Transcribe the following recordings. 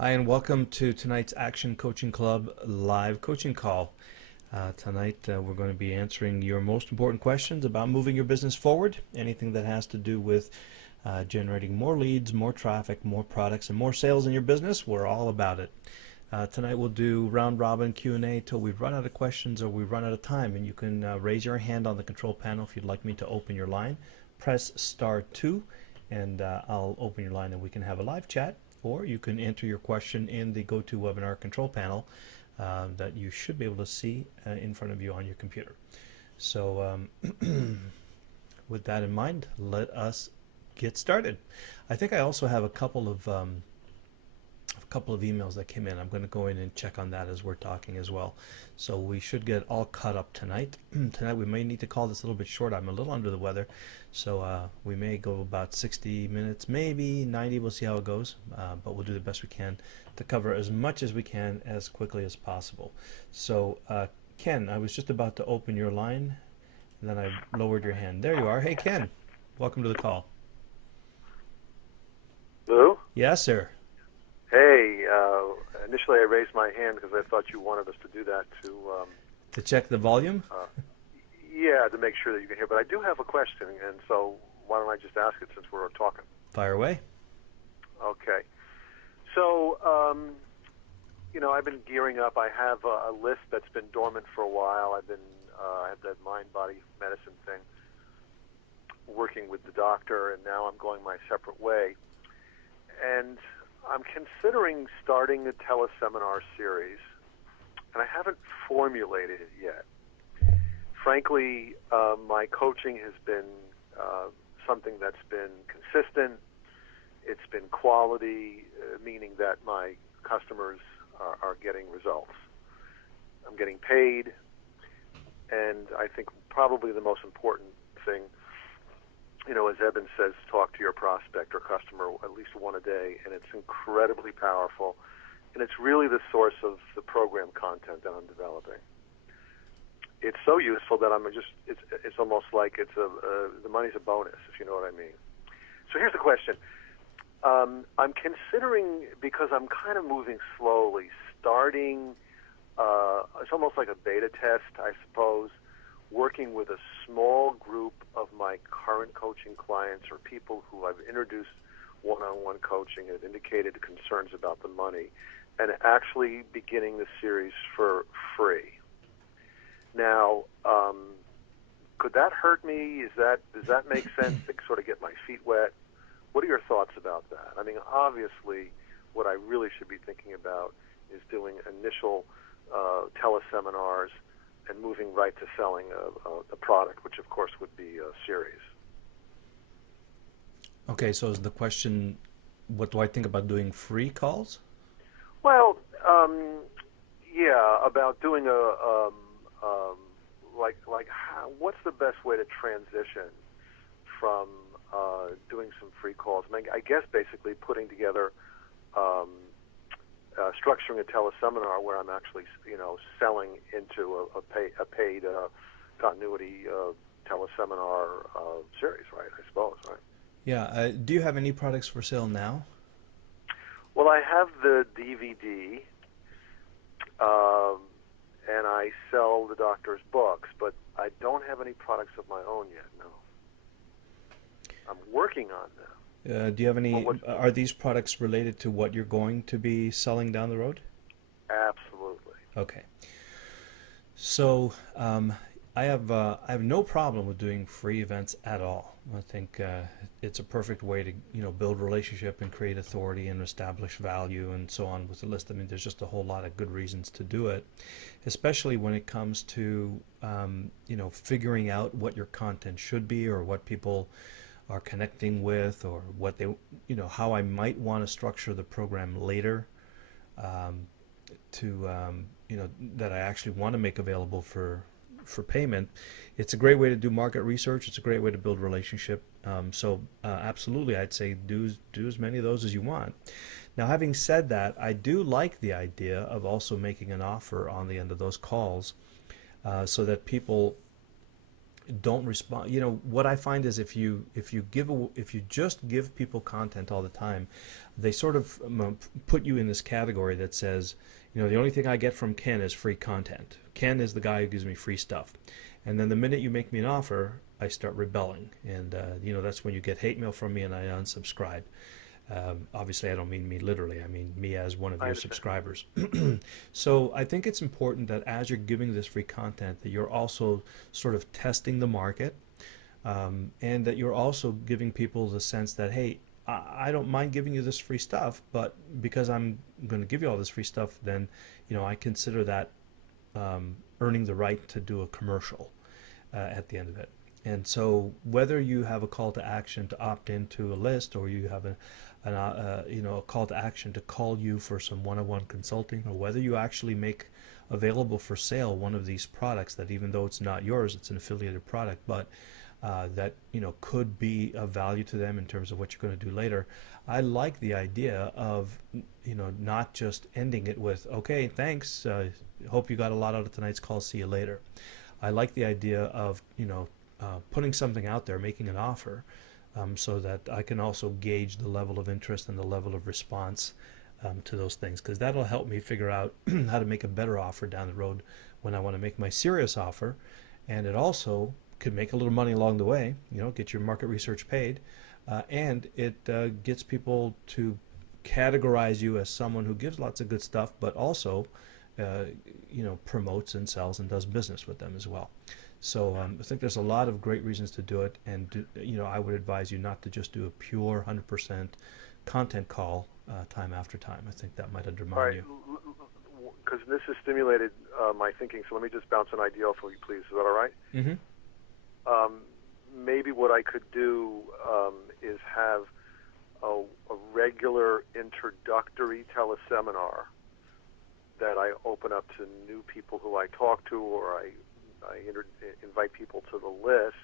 Hi, and welcome to tonight's Action Coaching Club live coaching call. Tonight, we're going to be answering your most important questions about moving your business forward. Anything that has to do with generating more leads, more traffic, more products, and more sales in your business, we're all about it. Tonight, we'll do round robin Q&A till we run out of questions or we run out of time. And you can raise your hand on the control panel if you'd like me to open your line. Press *2, and I'll open your line and we can have a live chat. Or you can enter your question in the GoToWebinar control panel that you should be able to see in front of you on your computer. So with that in mind, let us get started. I think I also have a couple of emails that came in. I'm going to go in and check on that as we're talking as well. So we should get all caught up tonight. Tonight we may need to call this a little bit short. I'm a little under the weather, so we may go about 60 minutes, maybe 90. We'll see how it goes, but we'll do the best we can to cover as much as we can as quickly as possible. So Ken, I was just about to open your line, and then I lowered your hand. There you are. Hey Ken, welcome to the call. Lou? Yes, sir. Hey, initially I raised my hand because I thought you wanted us to do that to check the volume? Yeah, to make sure that you can hear. But I do have a question, and so why don't I just ask it since we're talking? Fire away. Okay. So, I've been gearing up. I have a list that's been dormant for a while. I have that mind-body medicine thing, working with the doctor, and now I'm going my separate way. And I'm considering starting a teleseminar series, and I haven't formulated it yet. Frankly, my coaching has been something that's been consistent. It's been quality, meaning that my customers are getting results. I'm getting paid, and I think probably the most important thing, as Eben says, talk to your prospect or customer at least one a day, and it's incredibly powerful, and it's really the source of the program content that I'm developing. It's so useful that it's almost like the money's a bonus, if you know what I mean. So here's the question. I'm considering, because I'm kind of moving slowly, starting, it's almost like a beta test, I suppose, working with a small group of my current coaching clients or people who I've introduced one-on-one coaching and have indicated concerns about the money, and actually beginning the series for free. Now, could that hurt me? Does that make sense to sort of get my feet wet? What are your thoughts about that? I mean, obviously, what I really should be thinking about is doing initial teleseminars and moving right to selling a product, which of course would be a series. Okay, so is the question, what do I think about doing free calls? Well, yeah, about doing what's the best way to transition from doing some free calls? I guess basically putting together, structuring a teleseminar where I'm actually, selling into a paid continuity teleseminar series, right? I suppose, right? Yeah. Do you have any products for sale now? Well, I have the DVD, and I sell the doctor's books, but I don't have any products of my own yet, no. I'm working on them. Do you have any, are these products related to what you're going to be selling down the road? Absolutely. Okay. So I have no problem with doing free events at all. I think it's a perfect way to build relationship and create authority and establish value and so on with the list. I mean, there's just a whole lot of good reasons to do it, especially when it comes to figuring out what your content should be or what people are connecting with, or what they how I might want to structure the program later that I actually want to make available for payment. It's a great way to do market research. It's a great way to build relationship. So absolutely, I'd say do as many of those as you want. Now, having said that, I do like the idea of also making an offer on the end of those calls, so that people don't respond. You know what I find is if you just give people content all the time, they sort of put you in this category that says, you know, the only thing I get from Ken is free content. Ken is the guy who gives me free stuff, and then the minute you make me an offer, I start rebelling, and you know, that's when you get hate mail from me and I unsubscribe. Obviously, I don't mean me literally. I mean me as one of I your understand. subscribers. So I think it's important that as you're giving this free content, that you're also sort of testing the market, and that you're also giving people the sense that, hey, I don't mind giving you this free stuff, but because I'm going to give you all this free stuff, then, you know, I consider that earning the right to do a commercial at the end of it. And so whether you have a call to action to opt into a list, or you have you know, a call to action to call you for some one-on-one consulting, or whether you actually make available for sale one of these products that, even though it's not yours, it's an affiliated product, but that, you know, could be of value to them in terms of what you're going to do later. I like the idea of, you know, not just ending it with, okay, thanks, hope you got a lot out of tonight's call, see you later. I like the idea of, you know, putting something out there, making an offer, so that I can also gauge the level of interest and the level of response to those things, because that'll help me figure out how to make a better offer down the road when I want to make my serious offer. And it also could make a little money along the way, you know, get your market research paid, and it gets people to categorize you as someone who gives lots of good stuff, but also, you know, promotes and sells and does business with them as well. So I think there's a lot of great reasons to do it, and you know, I would advise you not to just do a pure 100% content call time after time. I think that might All undermine right, you. because this has stimulated my thinking, so let me just bounce an idea off of you, please. Is that all right? Mm-hmm. Maybe what I could do is have a regular introductory teleseminar that I open up to new people who I talk to, or I invite people to the list.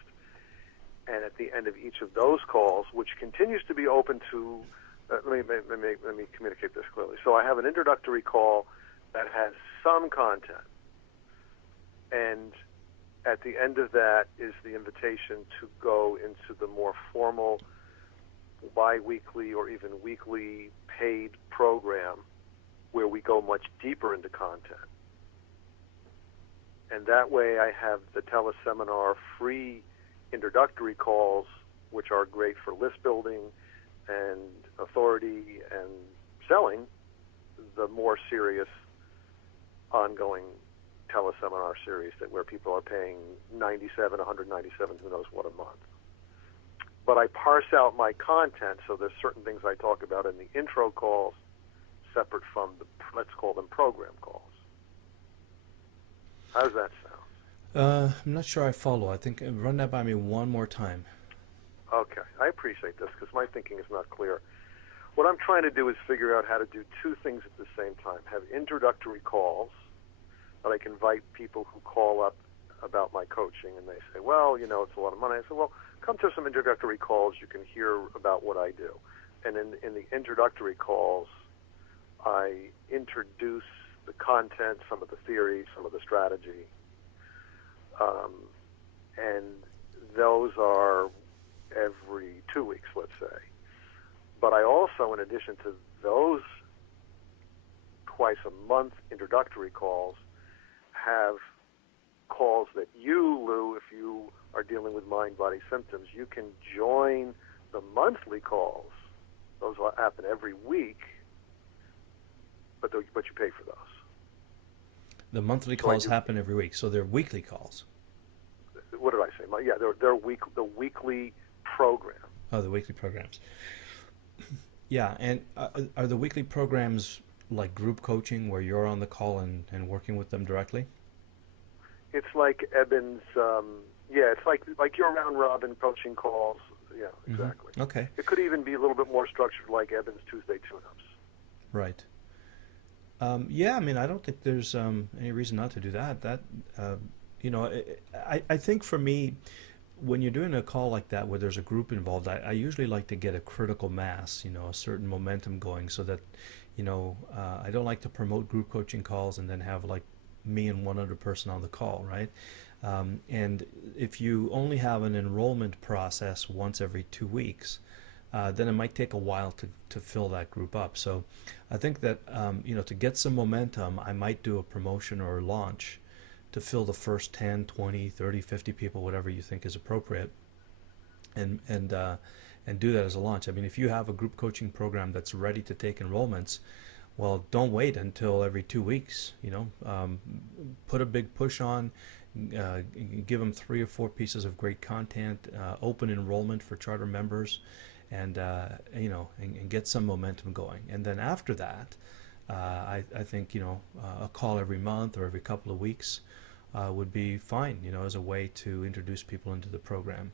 And at the end of each of those calls, which continues to be open to, let me communicate this clearly. So I have an introductory call that has some content, and at the end of that is the invitation to go into the more formal bi-weekly or even weekly paid program where we go much deeper into content. And that way I have the teleseminar free introductory calls, which are great for list building and authority and selling, the more serious ongoing teleseminar series where people are paying 97, 197, who knows what a month. But I parse out my content, so there's certain things I talk about in the intro calls separate from the, let's call them program calls. How does that sound? I'm not sure I follow. I think run that by me one more time. Okay, I appreciate this because my thinking is not clear. What I'm trying to do is figure out how to do two things at the same time. Have introductory calls that I can invite people who call up about my coaching, and they say, well, you know, it's a lot of money. I say, well, come to some introductory calls. You can hear about what I do. And in the introductory calls, I introduce the content, some of the theory, some of the strategy, and those are every 2 weeks, let's say. But I also, in addition to those twice a month introductory calls, have calls that you, Lou, if you are dealing with mind-body symptoms, you can join the monthly calls. Those will happen every week, but you pay for those. The monthly So I calls do- happen every week, so they're weekly calls. What did I say? Yeah, they're the weekly program. Oh, the weekly programs. Yeah, and are the weekly programs like group coaching where you're on the call and working with them directly? It's like Eben's, it's like your round robin coaching calls. Yeah, exactly. Mm-hmm. Okay, It could even be a little bit more structured, like Eben's Tuesday tune-ups. right. Yeah, I mean, I don't think there's any reason not to do that. You know, I think for me, when you're doing a call like that where there's a group involved, I usually like to get a critical mass, you know, a certain momentum going, so that, you know, I don't like to promote group coaching calls and then have like me and one other person on the call, right? And if you only have an enrollment process once every 2 weeks, then it might take a while to fill that group up. So I think that to get some momentum, I might do a promotion or a launch to fill the first 10, 20, 30, 50 people, whatever you think is appropriate, and do that as a launch. I mean, if you have a group coaching program that's ready to take enrollments, well, don't wait until every 2 weeks. Put a big push on. Give them 3 or 4 pieces of great content. Open enrollment for charter members, and get some momentum going. And then after that, I think a call every month or every couple of weeks would be fine. As a way to introduce people into the program.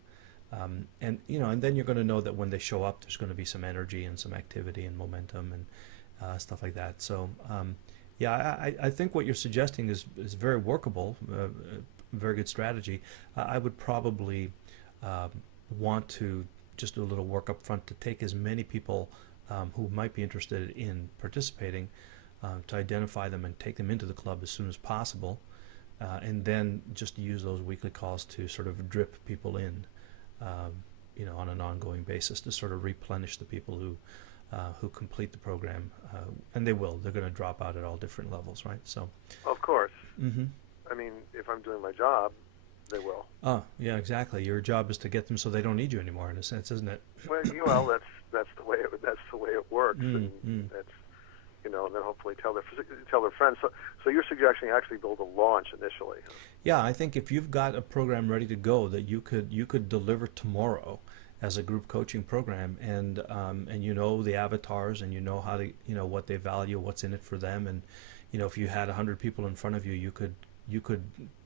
And then you're going to know that when they show up, there's going to be some energy and some activity and momentum and stuff like that. So, I think what you're suggesting is very workable, very good strategy. I would probably want to just do a little work up front to take as many people who might be interested in participating, to identify them and take them into the club as soon as possible, and then just use those weekly calls to sort of drip people in. On an ongoing basis to sort of replenish the people who complete the program, and they're going to drop out at all different levels, right? So, of course. Mm-hmm. I mean, if I'm doing my job, they will. Oh, yeah, exactly. Your job is to get them so they don't need you anymore, in a sense, isn't it? Well, that's the way it works, and that's and then hopefully tell their friends. So you're suggesting actually build a launch initially? Yeah, I think if you've got a program ready to go that you could deliver tomorrow as a group coaching program, and the avatars, and how to what they value, what's in it for them, and if you had 100 people in front of you, you could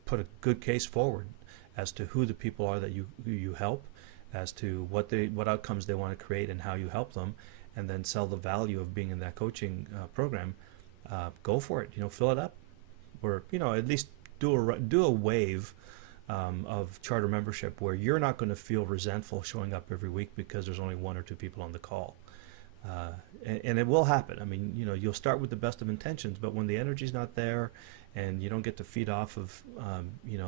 put a good case forward as to who the people are that you help, as to what outcomes they want to create and how you help them, and then sell the value of being in that coaching program. Go for it. Fill it up, or at least do a wave of charter membership where you're not going to feel resentful showing up every week because there's only 1 or 2 people on the call. And it will happen. I mean, you'll start with the best of intentions, but when the energy's not there, and you don't get to feed off of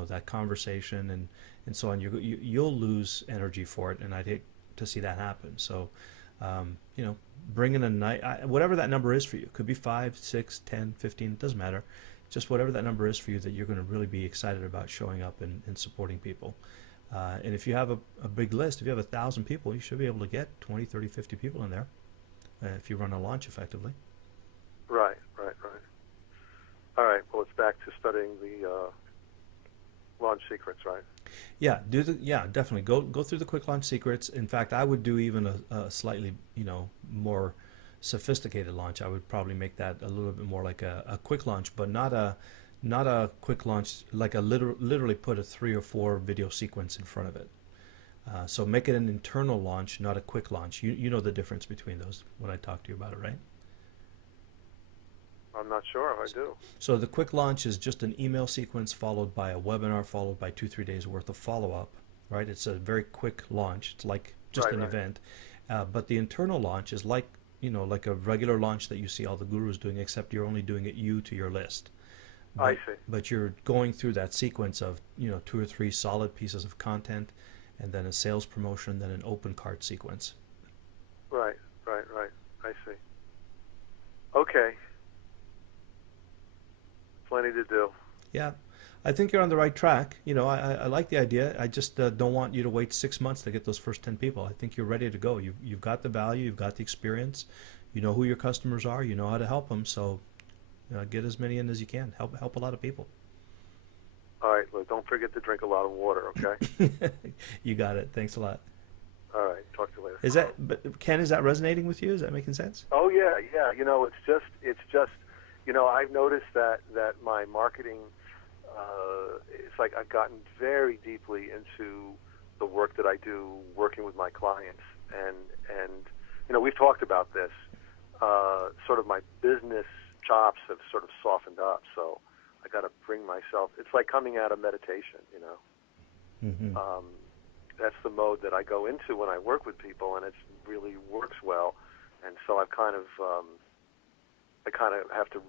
that conversation and so on, you'll lose energy for it, and I'd hate to see that happen. So. Bring in a night, whatever that number is for you. Could be 5, 6, 10, 15, it doesn't matter. Just whatever that number is for you that you're going to really be excited about showing up and supporting people. And if you have a big list, if you have 1,000 people, you should be able to get 20, 30, 50 people in there if you run a launch effectively. Right. All right, well, it's back to studying the launch secrets, right? Yeah, definitely. Go through the quick launch secrets. In fact, I would do even a slightly, more sophisticated launch. I would probably make that a little bit more like a quick launch, but not a quick launch like literally put a 3 or 4 video sequence in front of it. So make it an internal launch, not a quick launch. You know the difference between those when I talk to you about it, right? I'm not sure if I do. So the quick launch is just an email sequence followed by a webinar, followed by 2-3 days worth of follow-up, right? It's a very quick launch. It's like just an event. But the internal launch is like a regular launch that you see all the gurus doing, except you're only doing it to your list. I see. But you're going through that sequence of 2 or 3 solid pieces of content, and then a sales promotion, then an open cart sequence. Right. I see. Okay. Plenty to do. Yeah, I think you're on the right track. I like the idea. I just don't want you to wait 6 months to get those first 10 people. I think you're ready to go. You've got the value, you've got the experience, you know who your customers are, you know how to help them. So get as many in as you can. Help a lot of people. All right, well, don't forget to drink a lot of water, okay? You got it. Thanks a lot. All right, talk to you later. Ken, is that resonating with you? Is that making sense? Oh yeah. It's just. I've noticed that my marketing, it's like I've gotten very deeply into the work that I do working with my clients, and we've talked about this. Sort of my business chops have sort of softened up, so I got to bring myself. It's like coming out of meditation, Mm-hmm. That's the mode that I go into when I work with people, and it really works well. And so I've kind of I have to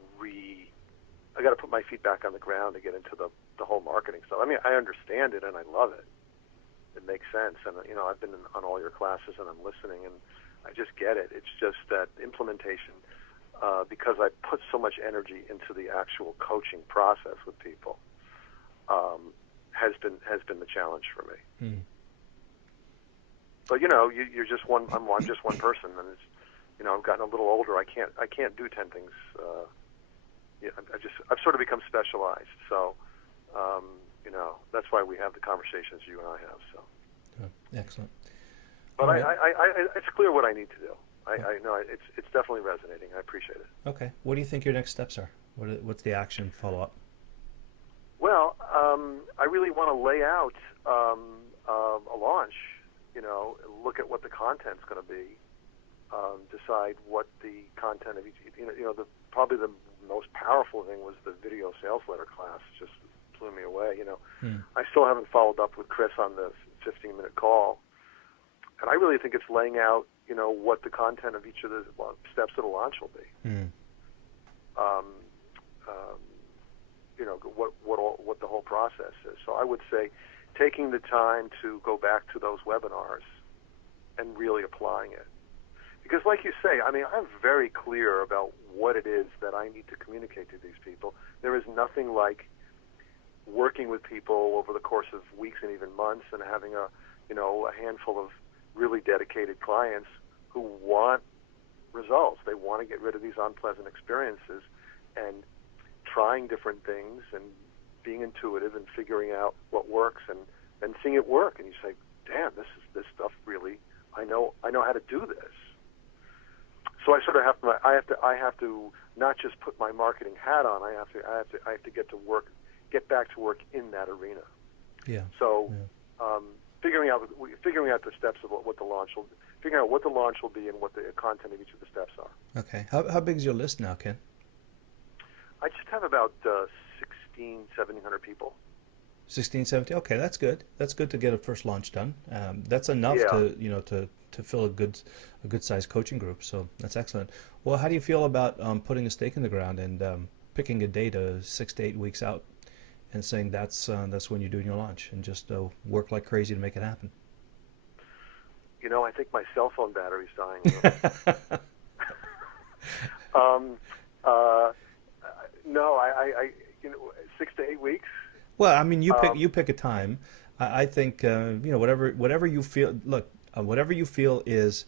I got to put my feet back on the ground to get into the whole marketing stuff. I mean, I understand it and I love it. It makes sense, and I've been on all your classes and I'm listening, and I just get it. It's just that implementation, because I put so much energy into the actual coaching process with people, has been the challenge for me. Hmm. But you're just one. I'm just one person, and it's I've gotten a little older. I can't do 10 things. I've sort of become specialized. So that's why we have the conversations you and I have. So excellent. But right. it's clear what I need to do. I know it's definitely resonating. I appreciate it. Okay. What do you think your next steps are? What's the action follow up? Well, I really want to lay out a launch. Look at what the content's going to be. Decide what the content of each. Probably the most powerful thing was the video sales letter class. Just blew me away. I still haven't followed up with Chris on the 15-minute call, and I really think it's laying out what the content of each of the steps of the launch will be. What the whole process is. So I would say taking the time to go back to those webinars and really applying it. Because like you say, I mean, I'm very clear about what it is that I need to communicate to these people. There is nothing like working with people over the course of weeks and even months and having a handful of really dedicated clients who want results. They want to get rid of these unpleasant experiences, and trying different things and being intuitive and figuring out what works and seeing it work. And you say, damn, this stuff really, I know how to do this. So I sort of I have to not just put my marketing hat on. I have to get back to work in that arena. Yeah. So figuring out the steps of what the launch will, figuring out what the launch will be and what the content of each of the steps are. Okay. How big is your list now, Ken? I just have about 1,700 people. 16, 17. Okay, that's good. That's good to get a first launch done. That's enough to fill a good sized coaching group. So that's excellent. Well, how do you feel about putting a stake in the ground and picking a date 6 to 8 weeks out and saying that's when you're doing your launch, and just work like crazy to make it happen? I think my cell phone battery's dying a little. No, I 6 to 8 weeks. Well, I mean, you pick a time. I think whatever you feel. Look, whatever you feel is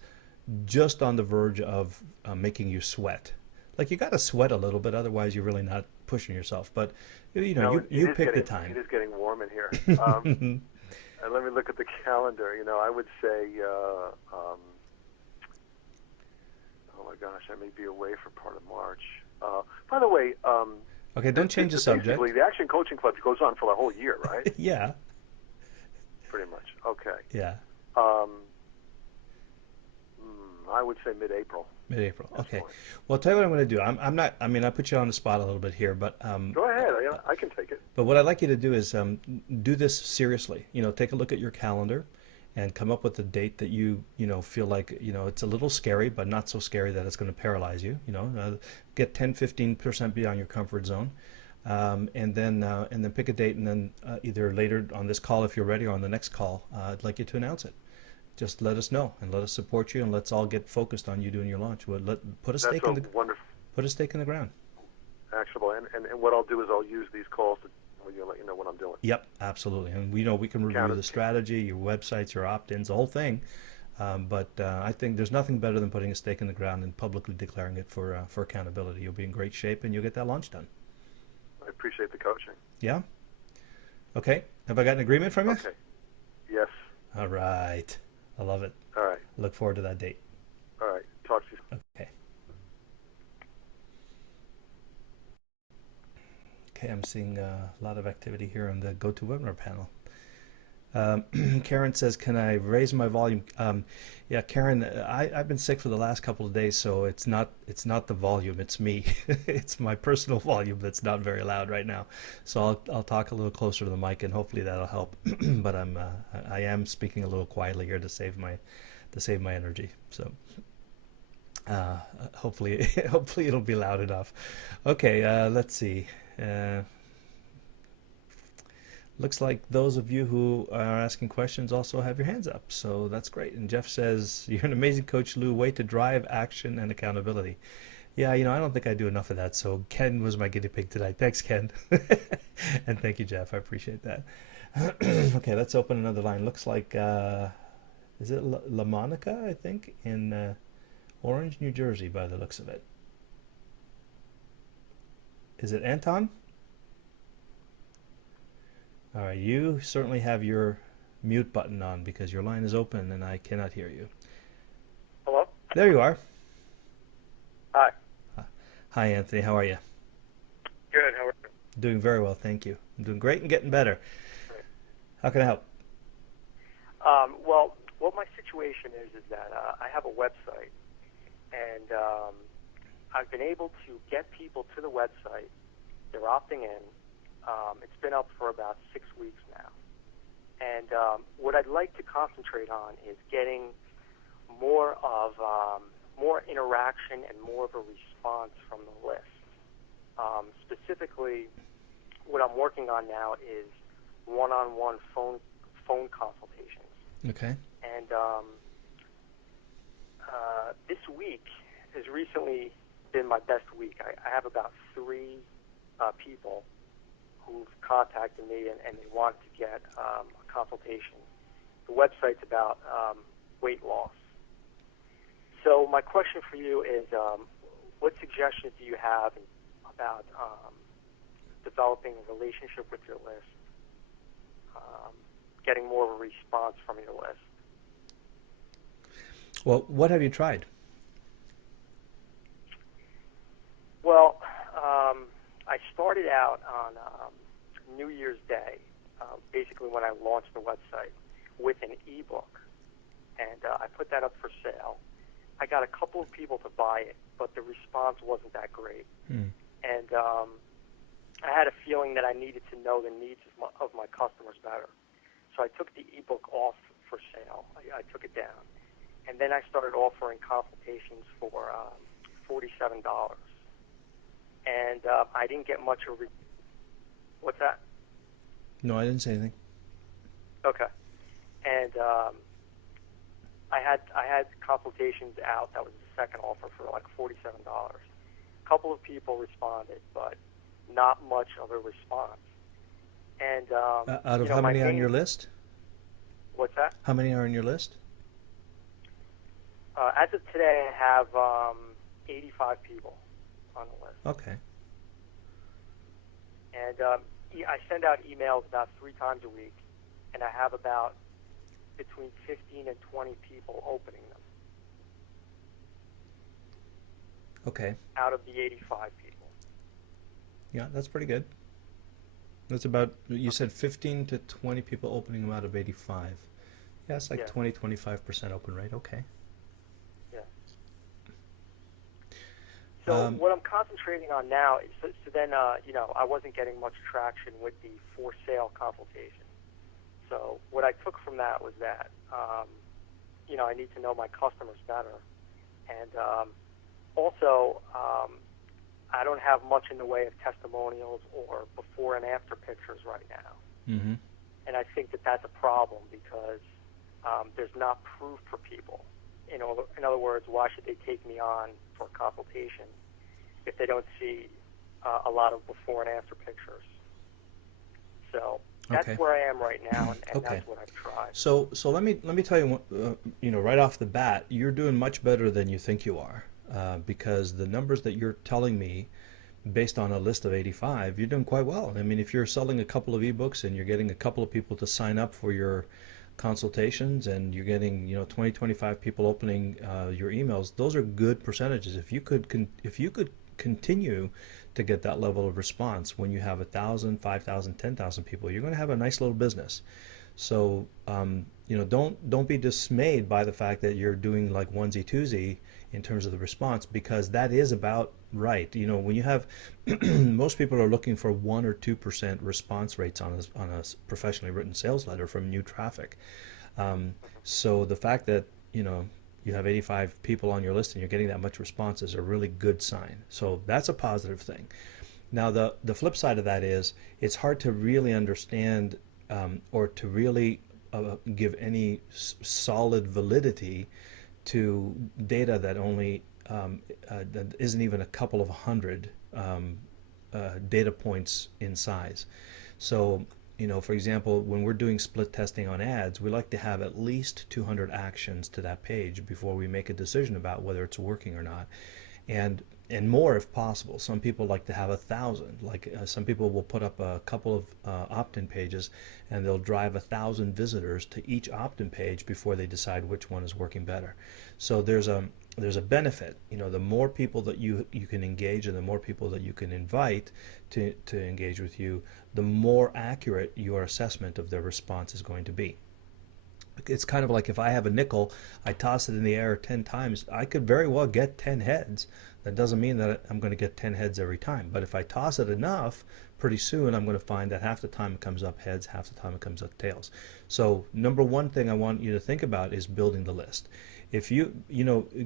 just on the verge of making you sweat. Like, you got to sweat a little bit, otherwise you're really not pushing yourself. But you pick the time. It is getting warm in here. And let me look at the calendar. I would say, oh my gosh, I may be away for part of March. By the way, okay, don't change the subject. Basically, the Action Coaching Club goes on for the whole year, right? Yeah. Pretty much. Okay. Yeah. I would say mid-April. Mid-April. Okay. Well, I'll tell you what I'm going to do. I'm not. I mean, I put you on the spot a little bit here, but go ahead. I can take it. But what I'd like you to do is do this seriously. Take a look at your calendar and come up with a date that you feel like it's a little scary, but not so scary that it's going to paralyze you. Get 10-15% beyond your comfort zone, and then pick a date, and then either later on this call, if you're ready, or on the next call, I'd like you to announce it. Just let us know, and let us support you, and let's all get focused on you doing your launch. Put a stake in the ground. Actionable, and what I'll do is I'll use these calls to let you know what I'm doing. Yep, absolutely, and we can review the strategy, your websites, your opt-ins, the whole thing. But I think there's nothing better than putting a stake in the ground and publicly declaring it for accountability. You'll be in great shape, and you'll get that launch done. I appreciate the coaching. Yeah. Okay. Have I got an agreement from you? Okay. Yes. All right. I love it. All right. Look forward to that date. All right. Talk to you. Okay. Okay, I'm seeing a lot of activity here on the GoToWebinar panel. Karen says, can I raise my volume? Yeah, Karen, I've been sick for the last couple of days, so it's not the volume, it's me. It's my personal volume that's not very loud right now. So I'll talk a little closer to the mic, and hopefully that'll help. But I am speaking a little quietly here to save my energy. So hopefully it'll be loud enough. Okay, let's see. Uh, looks like those of you who are asking questions also have your hands up, so that's great. And Jeff says, "You're an amazing coach, Lou. Way to drive action and accountability." Yeah, I don't think I do enough of that. So Ken was my guinea pig tonight. Thanks, Ken, and thank you, Jeff. I appreciate that. Okay, let's open another line. Looks like is it La Monica? I think in Orange, New Jersey, by the looks of it. Is it Anton? All right, you certainly have your mute button on because your line is open and I cannot hear you. Hello? There you are. Hi. Hi, Anthony. How are you? Good. How are you? Doing very well, thank you. I'm doing great and getting better. Great. How can I help? Well, what my situation is that I have a website, and I've been able to get people to the website. They're opting in. It's been up for about 6 weeks now. And what I'd like to concentrate on is getting more of more interaction and more of a response from the list. Specifically, what I'm working on now is one-on-one phone consultations. Okay. And this week has recently been my best week. I have about 3 people who've contacted me and they want to get a consultation. The website's about weight loss. So my question for you is, what suggestions do you have about developing a relationship with your list, getting more of a response from your list? Well, what have you tried? Well, I started out on New Year's Day, basically when I launched the website, with an ebook, and I put that up for sale. I got a couple of people to buy it, but the response wasn't that great. And I had a feeling that I needed to know the needs of my customers better. So I took the ebook off for sale. I took it down. And then I started offering consultations for $47. And I didn't get much of a... What's that? No, I didn't say anything. Okay. And I had consultations out. That was the second offer for like $47. A couple of people responded, but not much of a response. And out of how many on your list? What's that? How many are on your list? As of today, I have 85 people on the list. Okay. And I send out emails about 3 times a week, and I have about between 15 and 20 people opening them. Okay. Out of the 85 people. Yeah, that's pretty good. That's about, you said 15 to 20 people opening them out of 85. Yeah, it's like 20-25% open rate. Okay. Yeah. So what I'm concentrating on now is, so then, I wasn't getting much traction with the for sale consultation. So what I took from that was that, I need to know my customers better. And also, I don't have much in the way of testimonials or before and after pictures right now. Mm-hmm. And I think that that's a problem because there's not proof for people. In other words, why should they take me on for a consultation if they don't see a lot of before and after pictures? So that's where I am right now, and that's what I've tried. So let me tell you, right off the bat, you're doing much better than you think you are, because the numbers that you're telling me, based on a list of 85, you're doing quite well. I mean, if you're selling a couple of ebooks and you're getting a couple of people to sign up for your consultations and you're getting 20-25 people opening your emails, those are good percentages. If you could continue to get that level of response when you have 1,000, 5,000, 10,000 people, you're going to have a nice little business. So don't be dismayed by the fact that you're doing like onesie twosie in terms of the response, because that is about right. When you have most people are looking for 1 or 2% response rates on a professionally written sales letter from new traffic. So the fact that you have 85 people on your list and you're getting that much response is a really good sign. So that's a positive thing. Now, the flip side of that is it's hard to really understand or to really give any solid validity to data that only that isn't even a couple of hundred data points in size. So, for example, when we're doing split testing on ads, we like to have at least 200 actions to that page before we make a decision about whether it's working or not. And more if possible. Some people like to have 1,000. Like some people will put up a couple of opt-in pages, and they'll drive 1,000 visitors to each opt-in page before they decide which one is working better. So there's a benefit. The more people that you can engage, and the more people that you can invite to engage with you, the more accurate your assessment of their response is going to be. It's kind of like if I have a nickel, I toss it in the air 10 times, I could very well get 10 heads. That doesn't mean that I'm going to get 10 heads every time. But if I toss it enough, pretty soon I'm going to find that half the time it comes up heads, half the time it comes up tails. So number one thing I want you to think about is building the list. If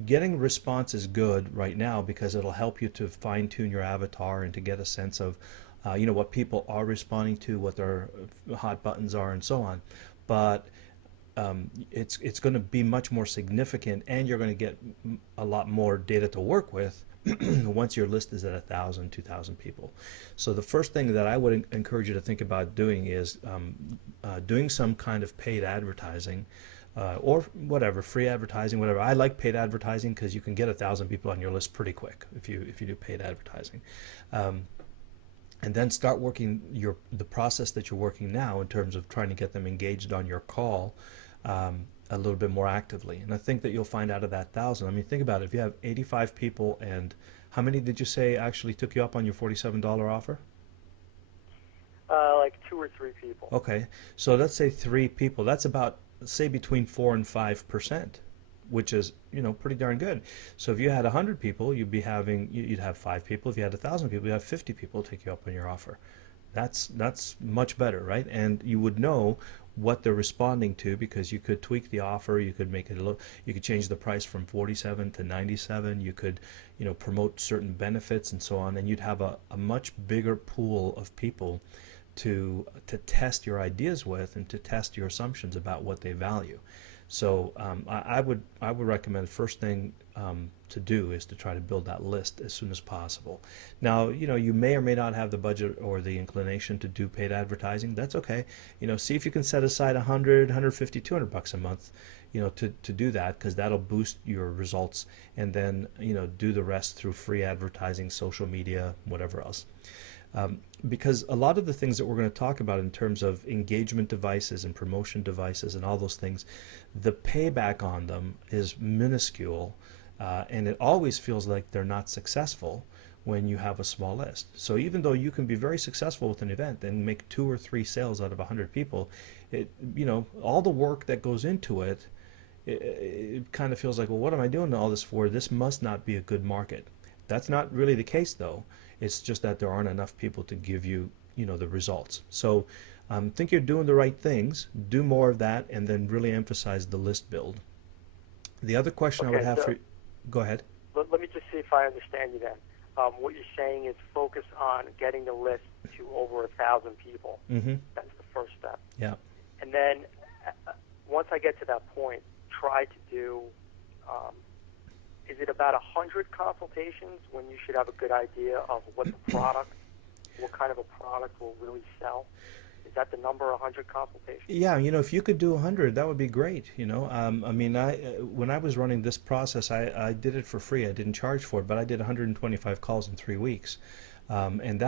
getting response is good right now because it'll help you to fine tune your avatar and to get a sense of what people are responding to, what their hot buttons are, and so on. But it's going to be much more significant, and you're going to get a lot more data to work with once your list is at 1,000, 2,000 people. So the first thing that I would encourage you to think about doing is doing some kind of paid advertising, or whatever, free advertising, whatever. I like paid advertising because you can get 1,000 people on your list pretty quick if you do paid advertising. And then start working the process that you're working now in terms of trying to get them engaged on your call a little bit more actively. And I think that you'll find out of that 1,000. I mean, think about it. If you have 85 people, and how many did you say actually took you up on your $47 offer? Like 2 or 3 people. Okay, so let's say 3 people. That's about, say, between 4 and 5%, which is pretty darn good. So if you had 100 people, you'd have 5 people. If you had 1,000 people, you'd have 50 people take you up on your offer. That's much better, right? And you would know what they're responding to because you could tweak the offer. You could make it you could change the price from 47 to 97. You could promote certain benefits and so on, and you'd have a much bigger pool of people to test your ideas with and to test your assumptions about what they value. So I would recommend first thing to do is to try to build that list as soon as possible. Now, you may or may not have the budget or the inclination to do paid advertising. That's okay. See if you can set aside 100, 150, 200 bucks a month, to do that, because that'll boost your results. And then, do the rest through free advertising, social media, whatever else. Because a lot of the things that we're going to talk about in terms of engagement devices and promotion devices and all those things, the payback on them is minuscule, and it always feels like they're not successful when you have a small list. So even though you can be very successful with an event and make 2 or 3 sales out of 100 people, all the work that goes into it, it kind of feels like, well, what am I doing all this for? This must not be a good market. That's not really the case, though. It's just that there aren't enough people to give you, the results. So think you're doing the right things. Do more of that, and then really emphasize the list build. The other question I would have for you, go ahead. Let me just see if I understand you then. What you're saying is focus on getting the list to over 1,000 people. Mm-hmm. That's the first step. Yeah. And then once I get to that point, try to do, is it about 100 consultations when you should have a good idea of what kind of a product will really sell? Is that the number, 100 consultations? Yeah, if you could do 100, that would be great. When I was running this process, I did it for free. I didn't charge for it, but I did 125 calls in 3 weeks, and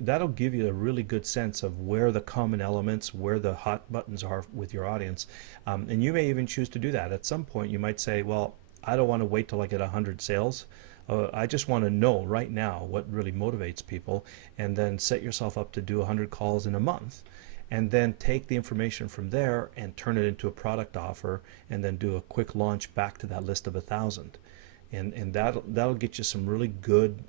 that'll give you a really good sense of where the common elements, where the hot buttons are with your audience, and you may even choose to do that. At some point, you might say, well, I don't want to wait till I get 100 sales. I just want to know right now what really motivates people, and then set yourself up to do 100 calls in a month, and then take the information from there and turn it into a product offer, and then do a quick launch back to that list of 1,000. And that'll get you some really good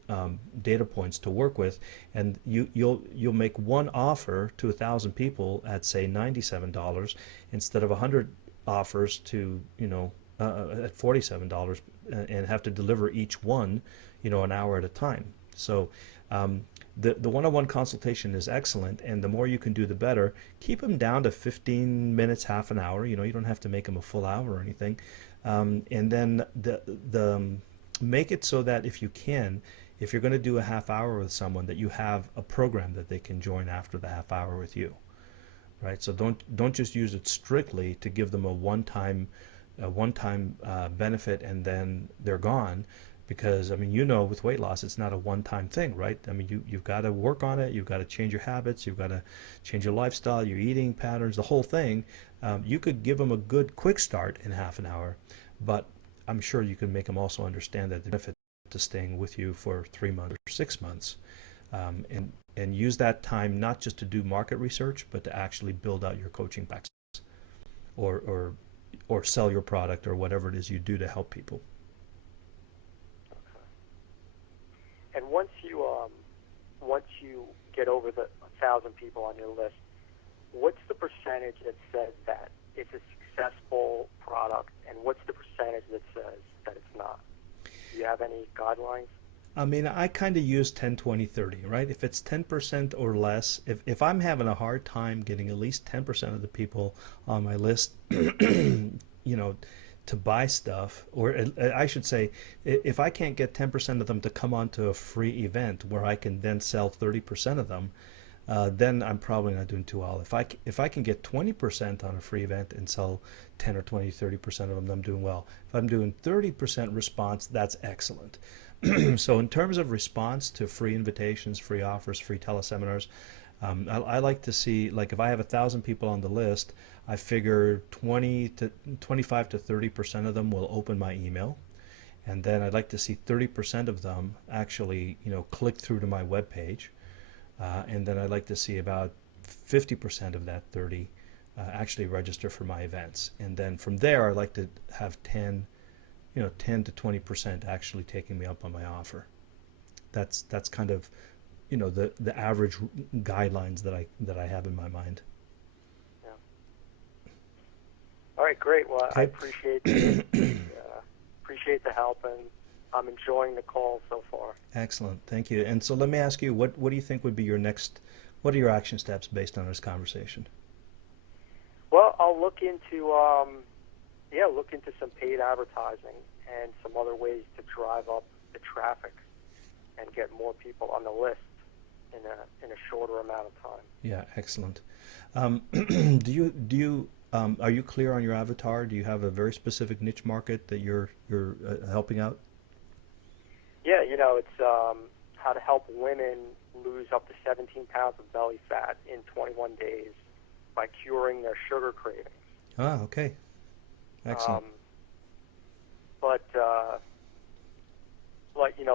data points to work with, and you'll make one offer to 1,000 people at, say, $97 instead of 100 offers to at $47, and have to deliver each one an hour at a time. So the one-on-one consultation is excellent, and the more you can do, the better. Keep them down to 15 minutes, half an hour. You know, you don't have to make them a full hour or anything. And then make it so that if you can, if you're going to do a half hour with someone, that you have a program that they can join after the half hour with you, right? So don't just use it strictly to give them a one-time benefit and then they're gone. Because I mean, you know, with weight loss, it's not a one-time thing, right? I mean, you've got to work on it. You've got to change your habits. You've got to change your lifestyle, your eating patterns, the whole thing. You could give them a good quick start in half an hour, but I'm sure you can make them also understand that the benefit to staying with you for 3 months or 6 months, and use that time not just to do market research, but to actually build out your coaching practice, or sell your product or whatever it is you do to help people. And once you get over the 1,000 people on your list, what's the percentage that says that it's a successful product, and what's the percentage that says that it's not? Do you have any guidelines? I mean, I kind of use 10, 20, 30, right? If it's 10% or less, if I'm having a hard time getting at least 10% of the people on my list, you know, to buy stuff, or I should say, if I can't get 10% of them to come onto a free event where I can then sell 30% of them, then I'm probably not doing too well. If I can get 20% on a free event and sell 10 or 20, 30% of them, I'm doing well. If I'm doing 30% response, that's excellent. So in terms of response to free invitations, free offers, free teleseminars, I like to see, like if I have 1,000 people on the list, I figure 25 to 30% of them will open my email, and then I'd like to see 30% of them actually, you know, click through to my web page, and then I'd like to see about 50% of that 30 actually register for my events, and then from there I'd like to have 10 to 20% actually taking me up on my offer. That's kind of, you know, the average guidelines that I have in my mind. Yeah. All right, great. Well, Okay. I appreciate the help, and I'm enjoying the call so far. Excellent, thank you. And so let me ask you, what do you think would be your next? What are your action steps based on this conversation? Well, I'll look into some paid advertising and some other ways to drive up the traffic and get more people on the list in a shorter amount of time. Yeah, excellent. Are you clear on your avatar? Do you have a very specific niche market that you're helping out? Yeah, you know, it's how to help women lose up to 17 pounds of belly fat in 21 days by curing their sugar cravings. Ah, okay. Excellent.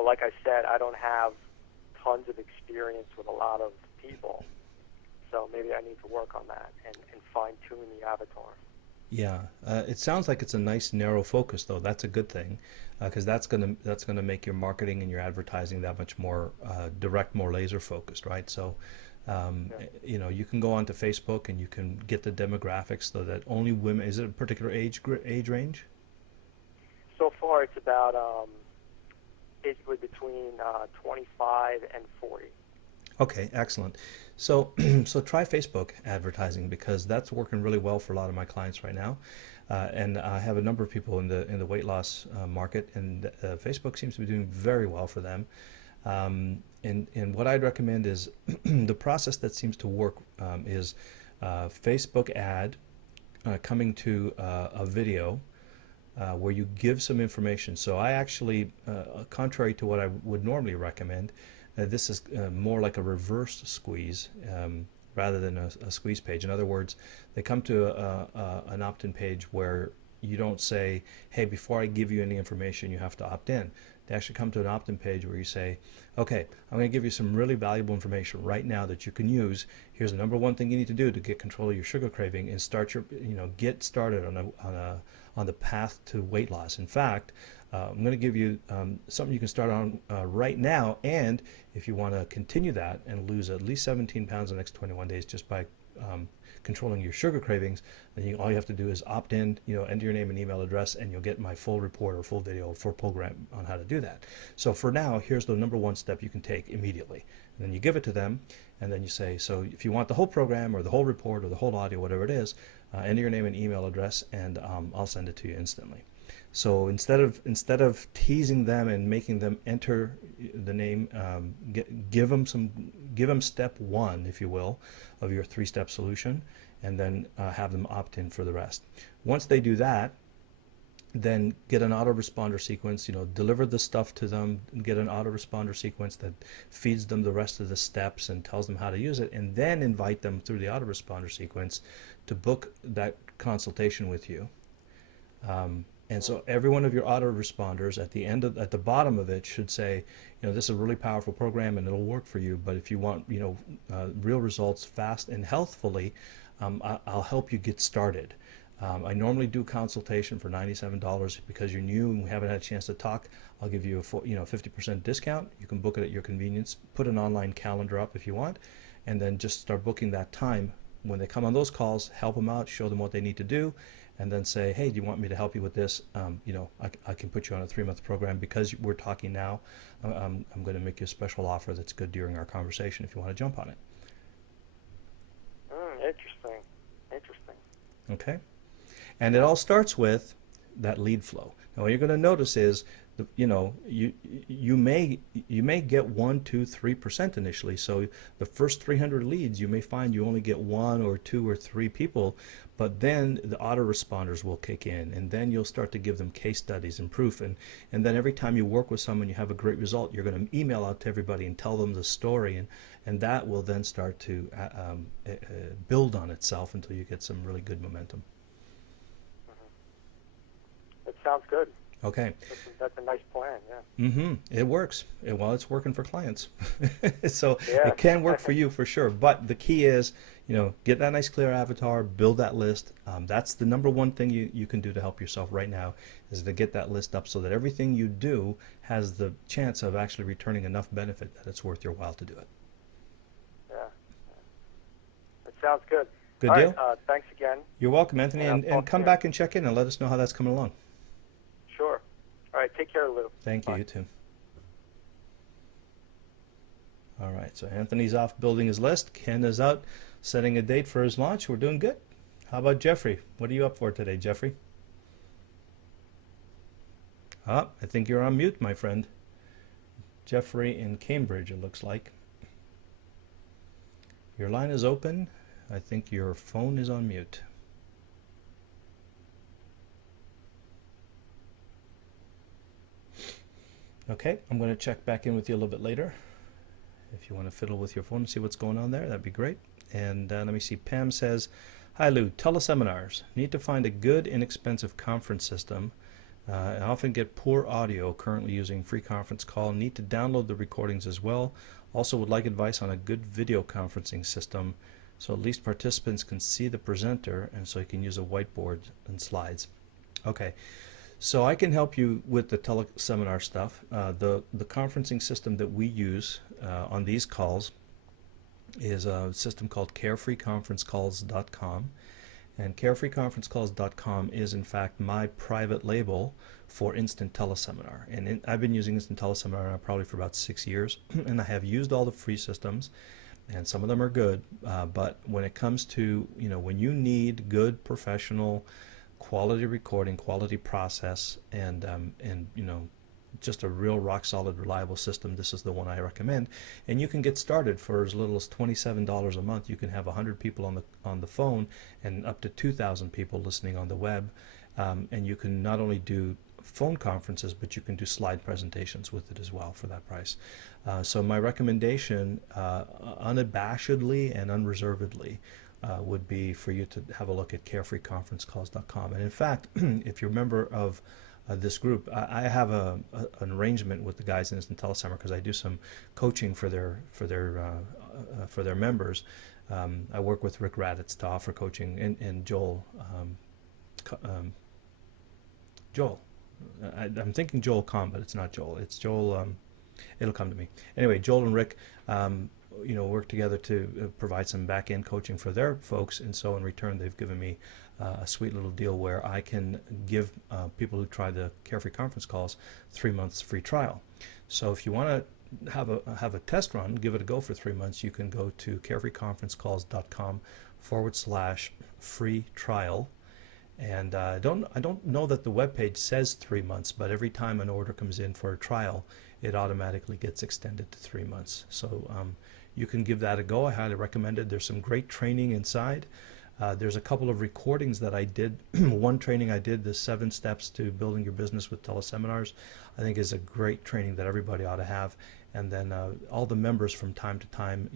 Like I said, I don't have tons of experience with a lot of people, so maybe I need to work on that and fine-tune the avatar. Yeah, it sounds like it's a nice narrow focus, though. That's a good thing, because that's gonna make your marketing and your advertising that much more direct, more laser focused, right? So, you know, you can go onto Facebook and you can get the demographics so that only women. Is it a particular age range? So far, it's about basically between 25 and 40. Okay, excellent. So, so try Facebook advertising, because that's working really well for a lot of my clients right now, and I have a number of people in the weight loss market, and Facebook seems to be doing very well for them. And what I'd recommend is the process that seems to work is Facebook ad coming to a video where you give some information. So I actually, contrary to what I would normally recommend, this is more like a reverse squeeze rather than a squeeze page. In other words, they come to an opt-in page where you don't say, hey, before I give you any information, you have to opt in. They actually come to an opt-in page where you say, okay, I'm going to give you some really valuable information right now that you can use. Here's the number one thing you need to do to get control of your sugar craving, and start your, get started on the path to weight loss. In fact, I'm going to give you something you can start on right now, and if you want to continue that and lose at least 17 pounds in the next 21 days just by controlling your sugar cravings, then all you have to do is opt in, enter your name and email address, and you'll get my full report or full video, full program on how to do that. So for now, here's the number one step you can take immediately. And then you give it to them, and then you say, so if you want the whole program or the whole report or the whole audio, whatever it is, enter your name and email address, and I'll send it to you instantly. So instead of teasing them and making them enter the name, give them step one, if you will, of your three-step solution, and then have them opt in for the rest. Once they do that, then get an autoresponder sequence, deliver the stuff to them, get an autoresponder sequence that feeds them the rest of the steps and tells them how to use it, and then invite them through the autoresponder sequence to book that consultation with you. And so every one of your autoresponders at the bottom of it should say, this is a really powerful program and it'll work for you, but if you want, real results fast and healthfully, I'll help you get started. I normally do consultation for $97 because you're new and we haven't had a chance to talk. I'll give you a 50% discount. You can book it at your convenience. Put an online calendar up if you want, and then just start booking that time. When they come on those calls, help them out, show them what they need to do, and then say, hey, do you want me to help you with this? I can put you on a 3-month program. Because we're talking now, I'm going to make you a special offer that's good during our conversation if you want to jump on it. Interesting. Okay. And it all starts with that lead flow. Now, what you're going to notice is, you may get 1, 2, 3% initially. So the first 300 leads, you may find you only get 1 or 2 or 3 people, but then the autoresponders will kick in, and then you'll start to give them case studies and proof, and then every time you work with someone, you have a great result, you're going to email out to everybody and tell them the story, and that will then start to build on itself until you get some really good momentum. That sounds good. Okay. That's a nice plan, yeah. It works. It's working for clients. So yeah. It can work for you for sure. But the key is, get that nice clear avatar, build that list. That's the number one thing you can do to help yourself right now, is to get that list up so that everything you do has the chance of actually returning enough benefit that it's worth your while to do it. Yeah. That sounds good. Good All deal? Right, thanks again. You're welcome, Anthony. And come back and check in and let us know how that's coming along. Sure. All right, take care, Lou. Thank you. Bye. You too. All right, so Anthony's off building his list. Ken is out setting a date for his launch. We're doing good. How about Jeffrey? What are you up for today, Jeffrey? I think you're on mute, my friend. Jeffrey in Cambridge, it looks like. Your line is open. I think your phone is on mute. Okay, I'm going to check back in with you a little bit later. If you want to fiddle with your phone and see what's going on there, that'd be great. And let me see, Pam says, hi Lou, teleseminars. Need to find a good, inexpensive conference system. I often get poor audio currently using free conference call. Need to download the recordings as well. Also would like advice on a good video conferencing system so at least participants can see the presenter and so you can use a whiteboard and slides. Okay. So I can help you with the teleseminar stuff. The conferencing system that we use on these calls is a system called carefreeconferencecalls.com. And carefreeconferencecalls.com is in fact my private label for Instant Teleseminar. And I've been using Instant Teleseminar now probably for about 6 years. And I have used all the free systems, and some of them are good. But when it comes to, when you need good professional quality recording, quality process, and just a real rock solid reliable system, this is the one I recommend. And you can get started for as little as $27 a month. You can have 100 people on the phone and up to 2,000 people listening on the web, and you can not only do phone conferences, but you can do slide presentations with it as well for that price. So my recommendation, unabashedly and unreservedly, would be for you to have a look at carefreeconferencecalls.com. And in fact, if you're a member of this group, I have an arrangement with the guys in Instant Teleseminar because I do some coaching for their members. I work with Rick Raditz to offer coaching, and Joel. I'm thinking Joel Comm, but it's not Joel. It's Joel. It'll come to me. Anyway, Joel and Rick work together to provide some back-end coaching for their folks, and so in return they've given me a sweet little deal where I can give people who try the Carefree conference calls 3 months free trial. So if you want to have a test run, give it a go for 3 months, you can go to carefreeconferencecalls.com/free trial. And I don't know that the web page says 3 months, but every time an order comes in for a trial, it automatically gets extended to 3 months. So you can give that a go. I highly recommend it. There's some great training inside. There's a couple of recordings that I did. One training I did, the 7 steps to building your business with teleseminars, I think is a great training that everybody ought to have. And then all the members from time to time,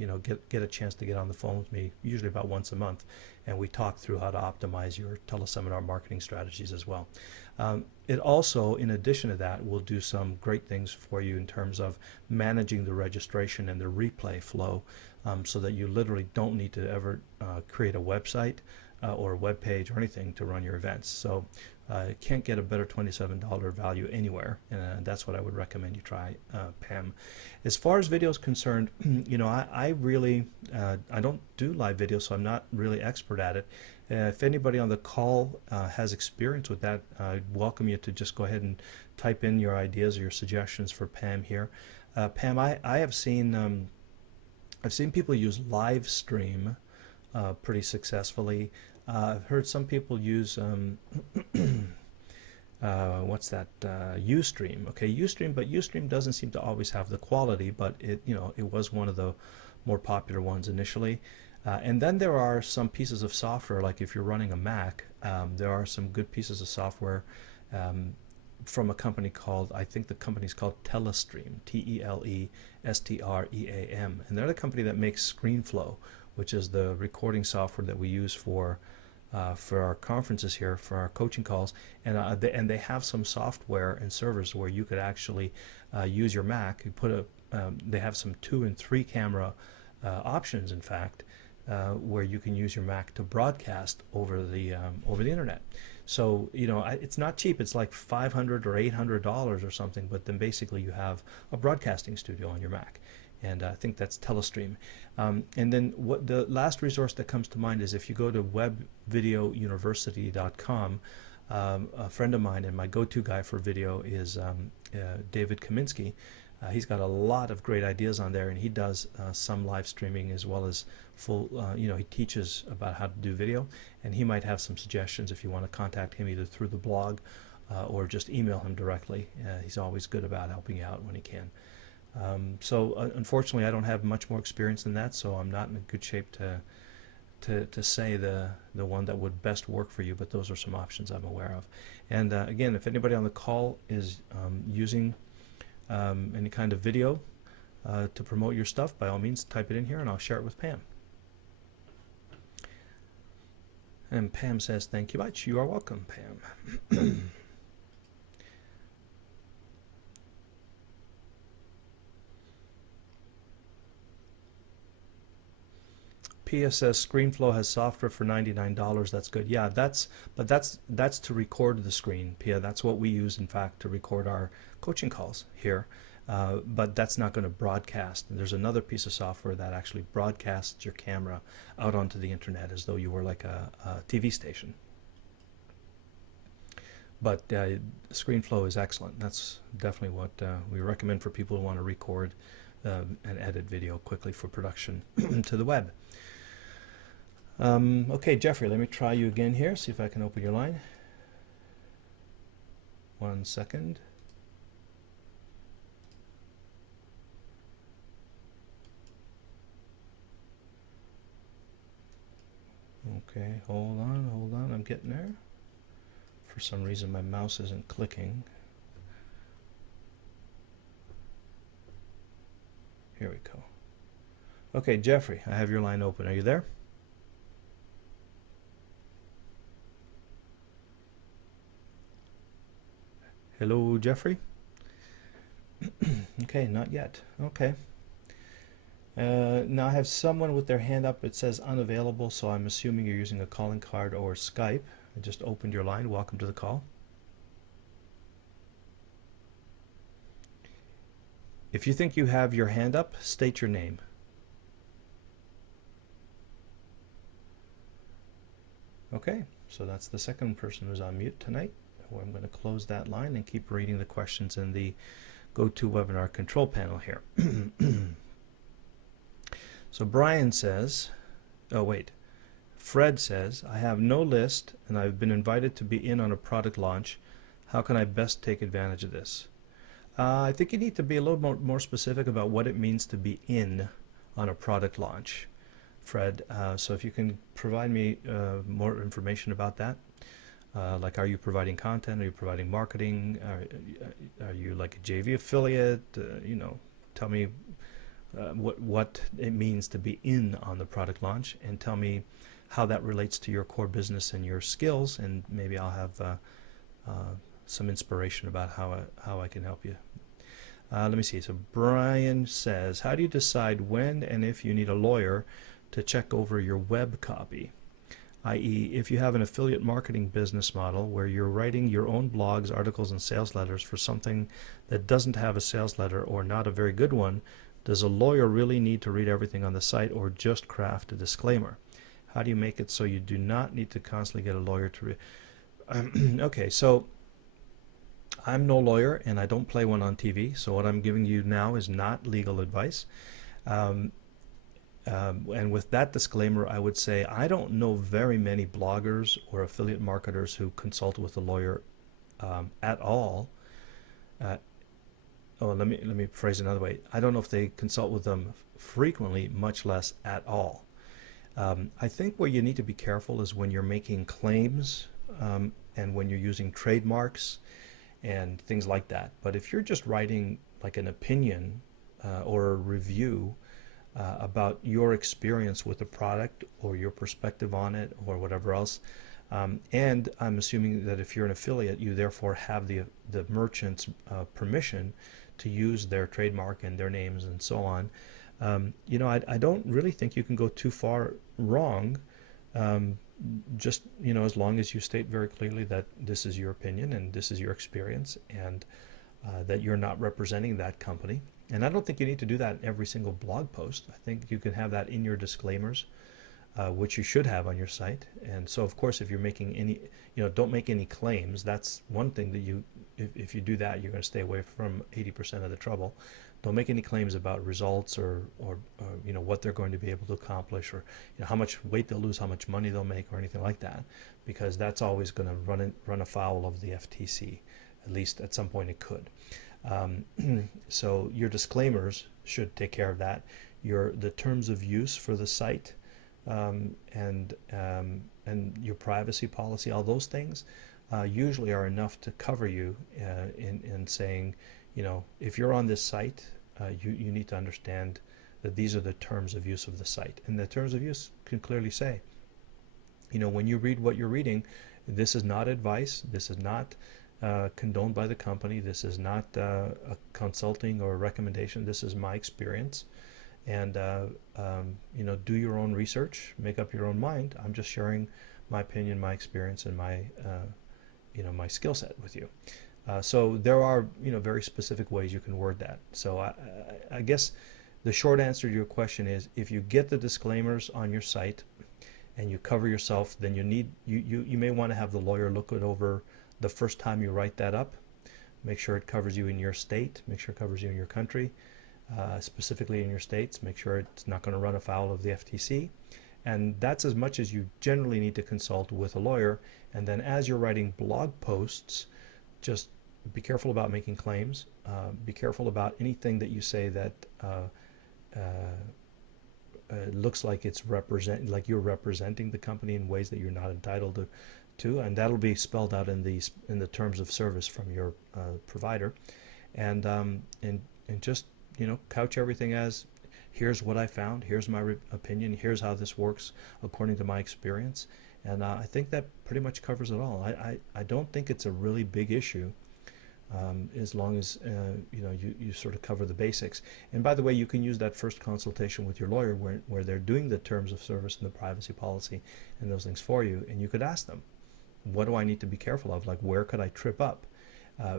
get a chance to get on the phone with me, usually about once a month, and we talk through how to optimize your teleseminar marketing strategies as well. It also, in addition to that, will do some great things for you in terms of managing the registration and the replay flow, so that you literally don't need to ever create a website or a web page or anything to run your events. So can't get a better $27 value anywhere, and that's what I would recommend you try, Pam. As far as video is concerned, I really I don't do live video, so I'm not really expert at it. If anybody on the call has experience with that, I'd welcome you to just go ahead and type in your ideas or your suggestions for Pam here. Pam, I have seen I've seen people use live stream pretty successfully. I've heard some people use what's that? Ustream. Okay, Ustream, but Ustream doesn't seem to always have the quality. But it was one of the more popular ones initially. And then there are some pieces of software, like if you're running a Mac, there are some good pieces of software from a company called, I think the company's called Telestream, Telestream, and they're the company that makes ScreenFlow, which is the recording software that we use for our conferences here, for our coaching calls, and they have some software and servers where you could actually use your Mac. You put they have some 2 and 3 camera options, in fact, where you can use your Mac to broadcast over the internet. So it's not cheap. It's like $500 or $800 or something. But then basically you have a broadcasting studio on your Mac, and I think that's Telestream. And then what the last resource that comes to mind is if you go to webvideouniversity.com. A friend of mine and my go-to guy for video is David Kaminsky. He's got a lot of great ideas on there, and he does some live streaming as well as full, he teaches about how to do video, and he might have some suggestions if you want to contact him either through the blog or just email him directly. He's always good about helping you out when he can. So unfortunately, I don't have much more experience than that, so I'm not in a good shape to say the one that would best work for you, but those are some options I'm aware of. And again, if anybody on the call is using any kind of video to promote your stuff, by all means type it in here and I'll share it with Pam. And Pam says, thank you much. You are welcome, Pam. Pia says ScreenFlow has software for $99. That's good. Yeah, that's to record the screen, Pia. That's what we use, in fact, to record our coaching calls here. But that's not going to broadcast. And there's another piece of software that actually broadcasts your camera out onto the internet as though you were like a TV station. But ScreenFlow is excellent. That's definitely what we recommend for people who want to record and edit video quickly for production to the web. Okay, Jeffrey, let me try you again here, see if I can open your line. 1 second. Okay, hold on, I'm getting there. For some reason my mouse isn't clicking. Here we go. Okay, Jeffrey, I have your line open. Are you there? Hello, Jeffrey? Okay, not yet. Okay. Now I have someone with their hand up. It says unavailable, so I'm assuming you're using a calling card or Skype. I just opened your line. Welcome to the call. If you think you have your hand up, state your name. Okay, so that's the second person who's on mute tonight. Well, I'm going to close that line and keep reading the questions in the GoToWebinar control panel here. So Brian says, oh wait, Fred says, I have no list and I've been invited to be in on a product launch. How can I best take advantage of this? I think you need to be a little more specific about what it means to be in on a product launch, Fred. So if you can provide me more information about that. Like, are you providing content? Are you providing marketing? Are you like a JV affiliate? You know, tell me what it means to be in on the product launch, and tell me how that relates to your core business and your skills, and maybe I'll have some inspiration about how I can help you. Let me see. So Brian says, how do you decide when and if you need a lawyer to check over your web copy? I.e., if you have an affiliate marketing business model where you're writing your own blogs, articles, and sales letters for something that doesn't have a sales letter or not a very good one, does a lawyer really need to read everything on the site or just craft a disclaimer? How do you make it so you do not need to constantly get a lawyer to read? Okay, so I'm no lawyer and I don't play one on TV, so what I'm giving you now is not legal advice. And with that disclaimer, I would say I don't know very many bloggers or affiliate marketers who consult with a lawyer at all. Let me phrase it another way. I don't know if they consult with them frequently, much less at all. I think where you need to be careful is when you're making claims and when you're using trademarks and things like that. But if you're just writing like an opinion or a review about your experience with the product or your perspective on it or whatever else, and I'm assuming that if you're an affiliate, you therefore have the merchant's permission to use their trademark and their names and so on. You know, I don't really think you can go too far wrong. Just, you know, as long as you state very clearly that this is your opinion and this is your experience, and that you're not representing that company. And I don't think you need to do that in every single blog post. I think you can have that in your disclaimers, which you should have on your site. And so, of course, if you're making any, you know, don't make any claims. That's one thing that you, if you do that, you're going to stay away from 80% of the trouble. Don't make any claims about results or you know, what they're going to be able to accomplish, or you know, how much weight they'll lose, how much money they'll make, or anything like that, because that's always going to run afoul of the FTC. At least at some point it could. So your disclaimers should take care of that. The terms of use for the site and your privacy policy, all those things usually are enough to cover you in saying, you know, if you're on this site, you need to understand that these are the terms of use of the site. And the terms of use can clearly say, you know, when you read what you're reading, this is not advice, this is not condoned by the company, this is not a consulting or a recommendation, this is my experience. And you know, do your own research, make up your own mind. I'm just sharing my opinion, my experience, and my you know, my skill set with you. So there are, you know, very specific ways you can word that. So I guess the short answer to your question is, if you get the disclaimers on your site and you cover yourself, then you may want to have the lawyer look it over the first time you write that up. Make sure it covers you in your state, make sure it covers you in your country, specifically in your states. Make sure it's not going to run afoul of the FTC. And that's as much as you generally need to consult with a lawyer. And then as you're writing blog posts, just be careful about making claims. Be careful about anything that you say that looks like it's like you're representing the company in ways that you're not entitled to, and that'll be spelled out in the terms of service from your provider. And just, you know, couch everything as, here's what I found, here's my opinion, here's how this works according to my experience. And I think that pretty much covers it all. I don't think it's a really big issue, as long as you know, you sort of cover the basics. And by the way, you can use that first consultation with your lawyer where they're doing the terms of service and the privacy policy and those things for you, and you could ask them, what do I need to be careful of? Like, where could I trip up?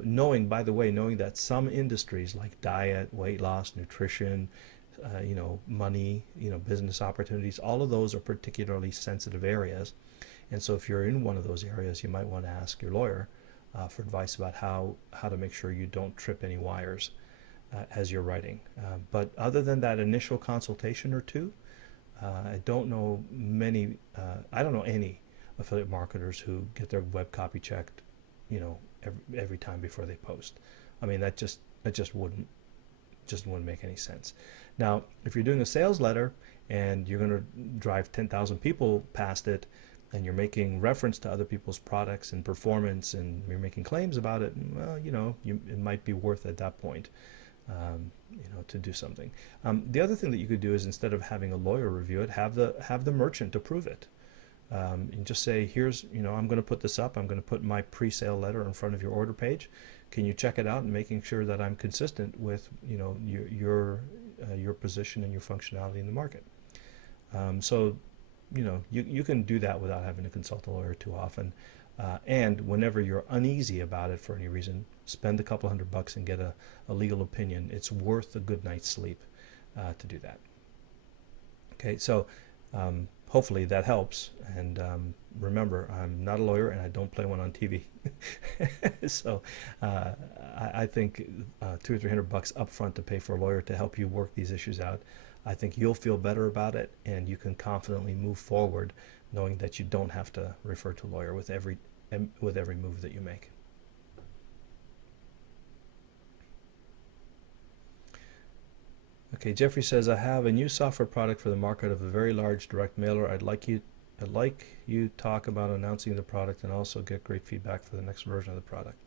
Knowing, by the way, knowing that some industries like diet, weight loss, nutrition, you know, money, you know, business opportunities, all of those are particularly sensitive areas. And so if you're in one of those areas, you might want to ask your lawyer for advice about how to make sure you don't trip any wires as you're writing. But other than that initial consultation or two, I don't know I don't know any affiliate marketers who get their web copy checked, every time before they post. I mean, that just wouldn't make any sense. Now, if you're doing a sales letter and you're going to drive 10,000 people past it, and you're making reference to other people's products and performance, and you're making claims about it, well, it might be worth at that point, to do something. The other thing that you could do is, instead of having a lawyer review it, have the merchant approve it. And just say, here's, I'm going to put this up. I'm going to put my pre-sale letter in front of your order page. Can you check it out, and making sure that I'm consistent with, your position and your functionality in the market. So, you can do that without having to consult a lawyer too often. And whenever you're uneasy about it for any reason, spend a couple $100 and get a legal opinion. It's worth a good night's sleep to do that. Okay, so hopefully that helps. And remember, I'm not a lawyer and I don't play one on TV. So I think $200 or $300 up front to pay for a lawyer to help you work these issues out. I think you'll feel better about it, and you can confidently move forward knowing that you don't have to refer to a lawyer with every move that you make. Okay, Jeffrey says, I have a new software product for the market of a very large direct mailer. I'd like you talk about announcing the product and also get great feedback for the next version of the product.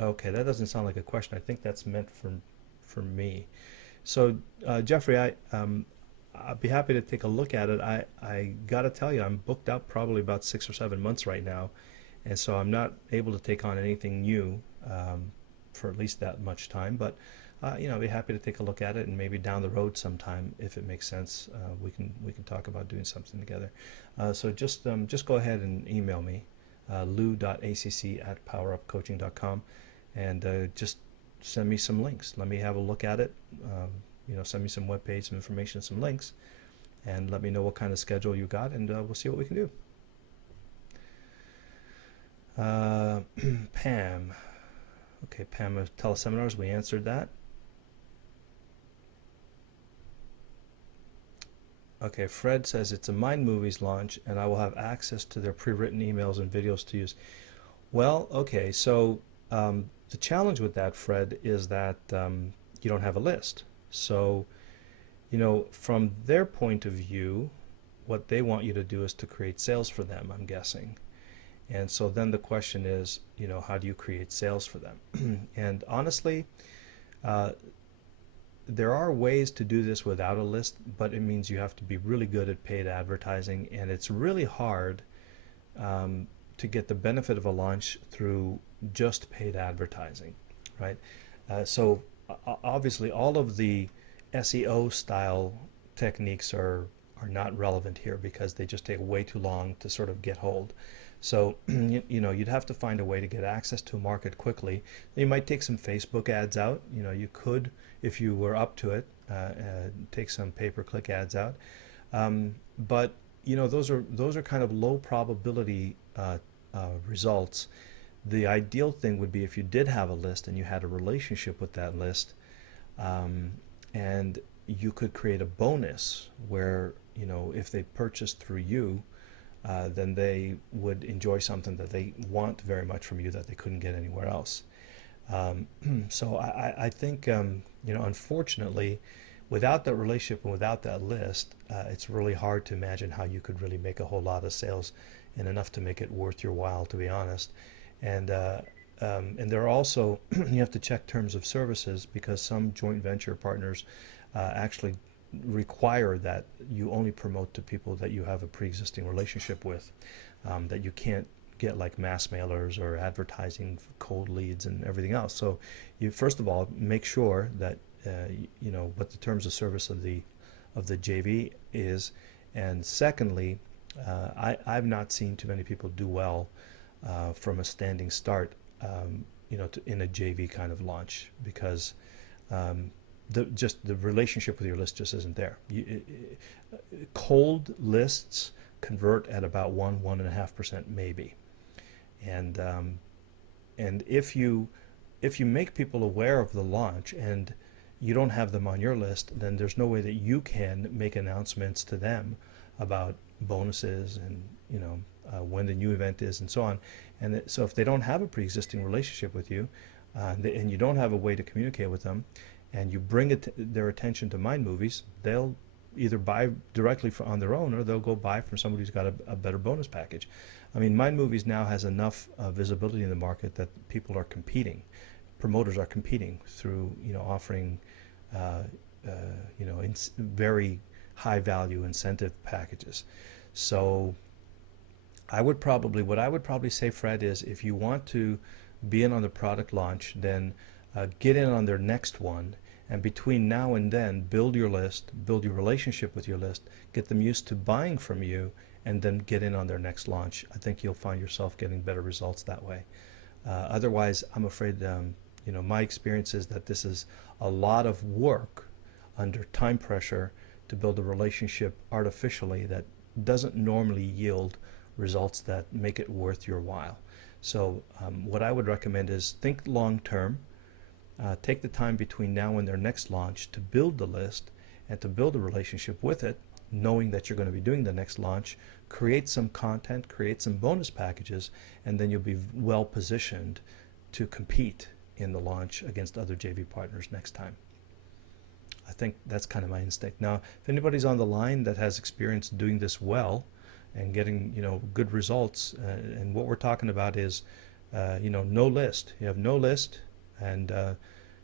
Okay, that doesn't sound like a question. I think that's meant for me. So Jeffrey, I'd be happy to take a look at it. I gotta tell you, I'm booked up probably about 6 or 7 months right now, and so I'm not able to take on anything new for at least that much time. But I'd be happy to take a look at it, and maybe down the road sometime, if it makes sense, we can talk about doing something together. So just go ahead and email me, lou.acc@powerupcoaching.com, and just send me some links. Let me have a look at it. Send me some webpage, some information, some links, and let me know what kind of schedule you got, and we'll see what we can do. Pam. Okay, Pam, teleseminars, we answered that. Okay, Fred says it's a Mind Movies launch, and I will have access to their pre-written emails and videos to use. Well, okay, so the challenge with that, Fred, is that you don't have a list. So, from their point of view, what they want you to do is to create sales for them, I'm guessing. And so then the question is, how do you create sales for them? And honestly, there are ways to do this without a list, but it means you have to be really good at paid advertising, and it's really hard to get the benefit of a launch through just paid advertising, right? So obviously all of the SEO style techniques are not relevant here, because they just take way too long to sort of get hold. So you'd have to find a way to get access to a market quickly. You might take some Facebook ads out. You could, if you were up to it, take some pay-per-click ads out. But those are kind of low probability results. The ideal thing would be if you did have a list and you had a relationship with that list, and you could create a bonus where, if they purchased through you, then they would enjoy something that they want very much from you that they couldn't get anywhere else. So I think, unfortunately, without that relationship and without that list, it's really hard to imagine how you could really make a whole lot of sales, and enough to make it worth your while, to be honest. And there are also, you have to check terms of services, because some joint venture partners actually require that you only promote to people that you have a pre-existing relationship with, that you can't get like mass mailers or advertising cold leads and everything else. So you first of all make sure that what the terms of service of the JV is, and secondly, I've not seen too many people do well from a standing start, in a JV kind of launch, because just the relationship with your list just isn't there. Cold lists convert at about 1.5% maybe, and if you make people aware of the launch and you don't have them on your list, then there's no way that you can make announcements to them about bonuses and when the new event is and so on. And so if they don't have a pre-existing relationship with you, and you don't have a way to communicate with them, and you bring their attention to Mind Movies, they'll either buy directly on their own, or they'll go buy from somebody who's got a better bonus package. I mean, Mind Movies now has enough visibility in the market that people are competing. Promoters are competing through offering very high value incentive packages. So what I would probably say, Fred, is if you want to be in on the product launch, then get in on their next one, and between now and then build your list, build your relationship with your list, get them used to buying from you, and then get in on their next launch. I think you'll find yourself getting better results that way. Otherwise, I'm afraid my experience is that this is a lot of work under time pressure to build a relationship artificially that doesn't normally yield results that make it worth your while. So what I would recommend is think long term. Take the time between now and their next launch to build the list and to build a relationship with it, knowing that you're going to be doing the next launch. Create some content, create some bonus packages, and then you'll be well positioned to compete in the launch against other JV partners next time. I think that's kind of my instinct. Now, if anybody's on the line that has experience doing this well and getting good results, and what we're talking about is no list. You have no list, and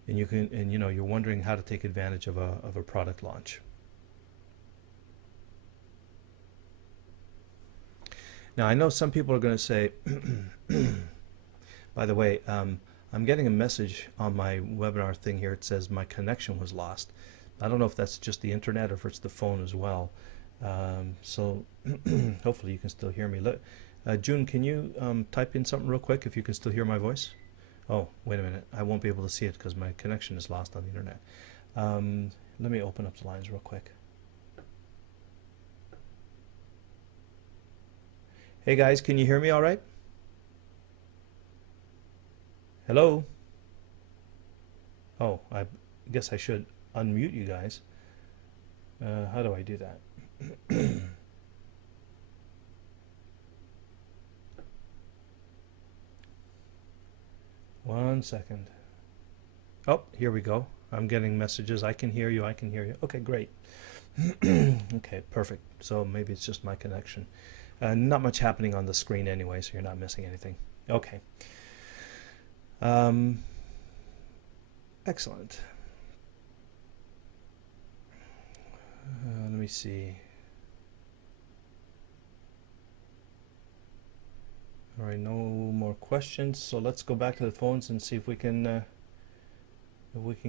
you can, and you're wondering how to take advantage of a product launch. Now, I know some people are going to say, by the way, I'm getting a message on my webinar thing here. It says my connection was lost. I don't know if that's just the internet or if it's the phone as well. So hopefully you can still hear me. June, can you type in something real quick if you can still hear my voice? Oh, wait a minute. I won't be able to see it because my connection is lost on the internet. Let me open up the lines real quick. Hey guys, can you hear me all right? Hello? Oh, I guess I should unmute you guys. How do I do that? 1 second. Oh, here we go. I'm getting messages. I can hear you. I can hear you. Okay, great. Okay, perfect. So maybe it's just my connection. Not much happening on the screen anyway, so you're not missing anything. Okay. Excellent. Let me see. All right, no more questions. So let's go back to the phones and see if we can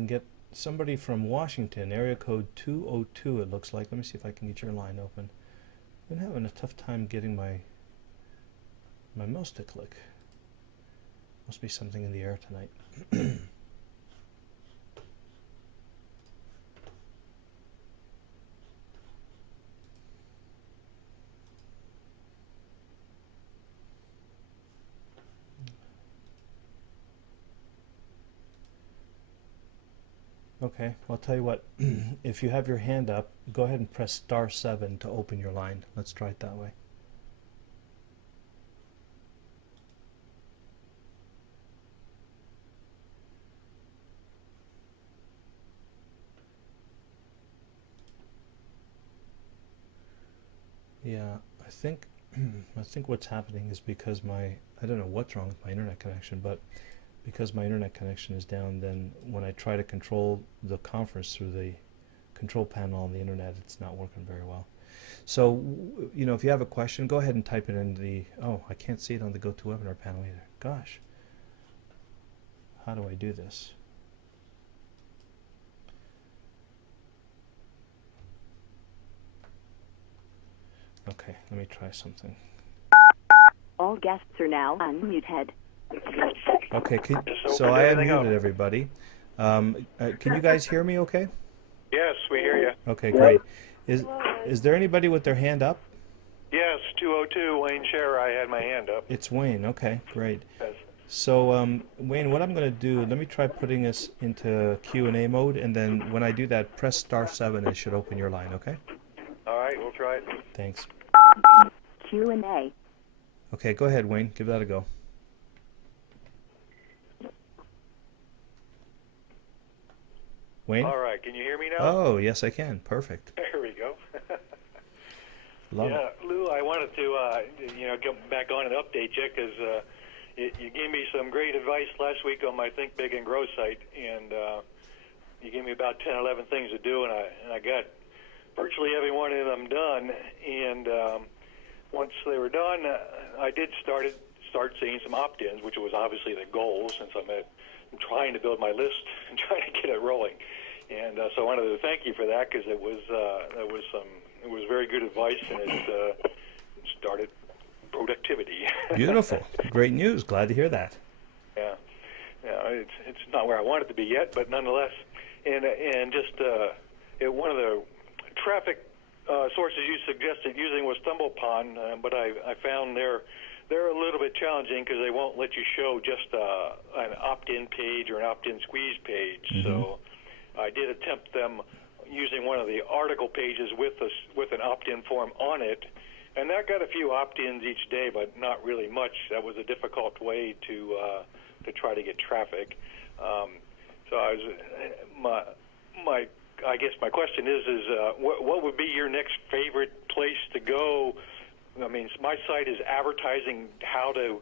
get somebody from Washington, area code 202. It looks like. Let me see if I can get your line open. I've been having a tough time getting my mouse to click. Must be something in the air tonight. Okay, I'll tell you what, if you have your hand up, go ahead and press *7 to open your line. Let's try it that way. Yeah, I think what's happening is because I don't know what's wrong with my internet connection, but because my internet connection is down, then when I try to control the conference through the control panel on the internet, it's not working very well. So, if you have a question, go ahead and type it in the, oh, I can't see it on the GoToWebinar panel either. Gosh, how do I do this? Okay, let me try something. All guests are now unmuted. Okay, so I unmuted everybody. Can you guys hear me okay? Yes, we hear you. Okay, great. Is is there anybody with their hand up? Yes, 202 Wayne Scherer. I had my hand up. It's Wayne. Okay, great. Yes. So, Wayne, what I'm going to do, let me try putting this into Q&A mode, and then when I do that, press *7, and it should open your line, okay? All right, we'll try it. Thanks. Q&A. Okay, go ahead, Wayne. Give that a go. Wayne? All right, can you hear me now? Oh, yes, I can. Perfect. There we go. Love yeah, it. Lou, I wanted to, come back on and update you because you gave me some great advice last week on my Think Big and Grow site, and you gave me about 10, 11 things to do, and I got virtually every one of them done. And once they were done, I did start seeing some opt-ins, which was obviously the goal since I'm trying to build my list and trying to get it rolling. And so I wanted to thank you for that because it was very good advice, and it started productivity. Beautiful. Great news. Glad to hear that. Yeah, it's not where I want it to be yet, but nonetheless, and just one of the traffic sources you suggested using was StumbleUpon, but I found they're a little bit challenging because they won't let you show just an opt-in page or an opt-in squeeze page. Mm-hmm. So I did attempt them using one of the article pages with an opt-in form on it, and that got a few opt-ins each day, but not really much. That was a difficult way to try to get traffic. So I guess my question is what would be your next favorite place to go? I mean, my site is advertising how to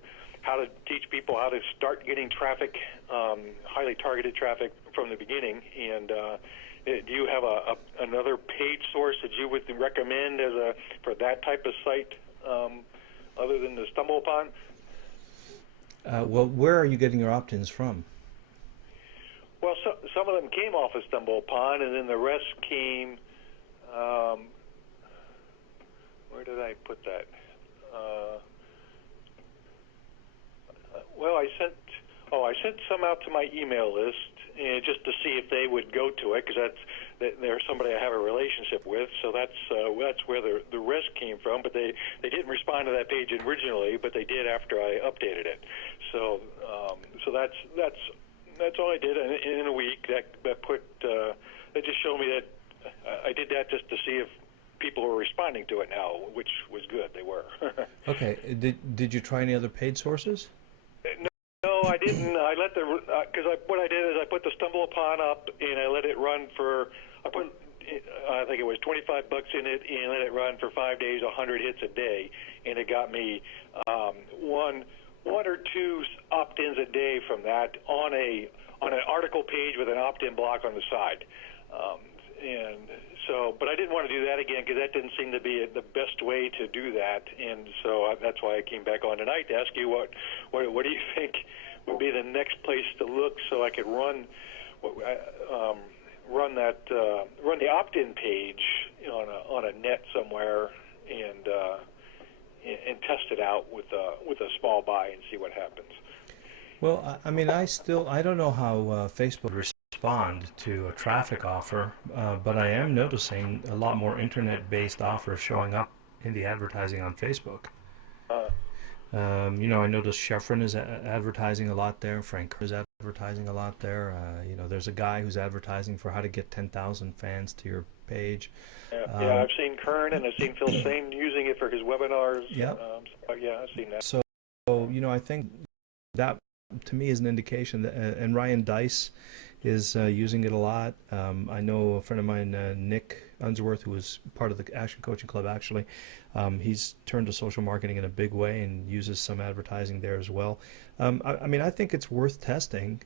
teach people how to start getting traffic, highly targeted traffic from the beginning. And do you have another page source that you would recommend for that type of site other than the StumbleUpon? Well, where are you getting your opt-ins from? Well, some of them came off of StumbleUpon, and then the rest came. Where did I put that? Well, I sent some out to my email list just to see if they would go to it, because they're somebody I have a relationship with. So that's where the rest came from. But they didn't respond to that page originally, but they did after I updated it. So that's all I did in a week. That just showed me that I did that just to see if people were responding to it now, which was good. They were. Okay. Did you try any other paid sources? No, I didn't. I let because what I did is I put the StumbleUpon up and I let it run for. I think it was $25 in it, and let it run for 5 days, 100 hits a day, and it got me one or two opt-ins a day from that on an article page with an opt-in block on the side. And so, but I didn't want to do that again because that didn't seem to be the best way to do that. And so that's why I came back on tonight to ask you what do you think would be the next place to look so I could run the opt-in page on a net somewhere and test it out with a small buy and see what happens. Well, I mean, I don't know how Facebook respond to a traffic offer, but I am noticing a lot more internet-based offers showing up in the advertising on Facebook. I noticed Chevron is advertising a lot there. Frank is advertising a lot there. There's a guy who's advertising for how to get 10,000 fans to your page. Yeah, I've seen Kern and I've seen Phil Sane using it for his webinars. Yeah. I've seen that. So, I think that to me is an indication that, and Ryan Dice is using it a lot. I know a friend of mine, Nick Unsworth, who was part of the Action Coaching Club, actually, he's turned to social marketing in a big way and uses some advertising there as well. I think it's worth testing,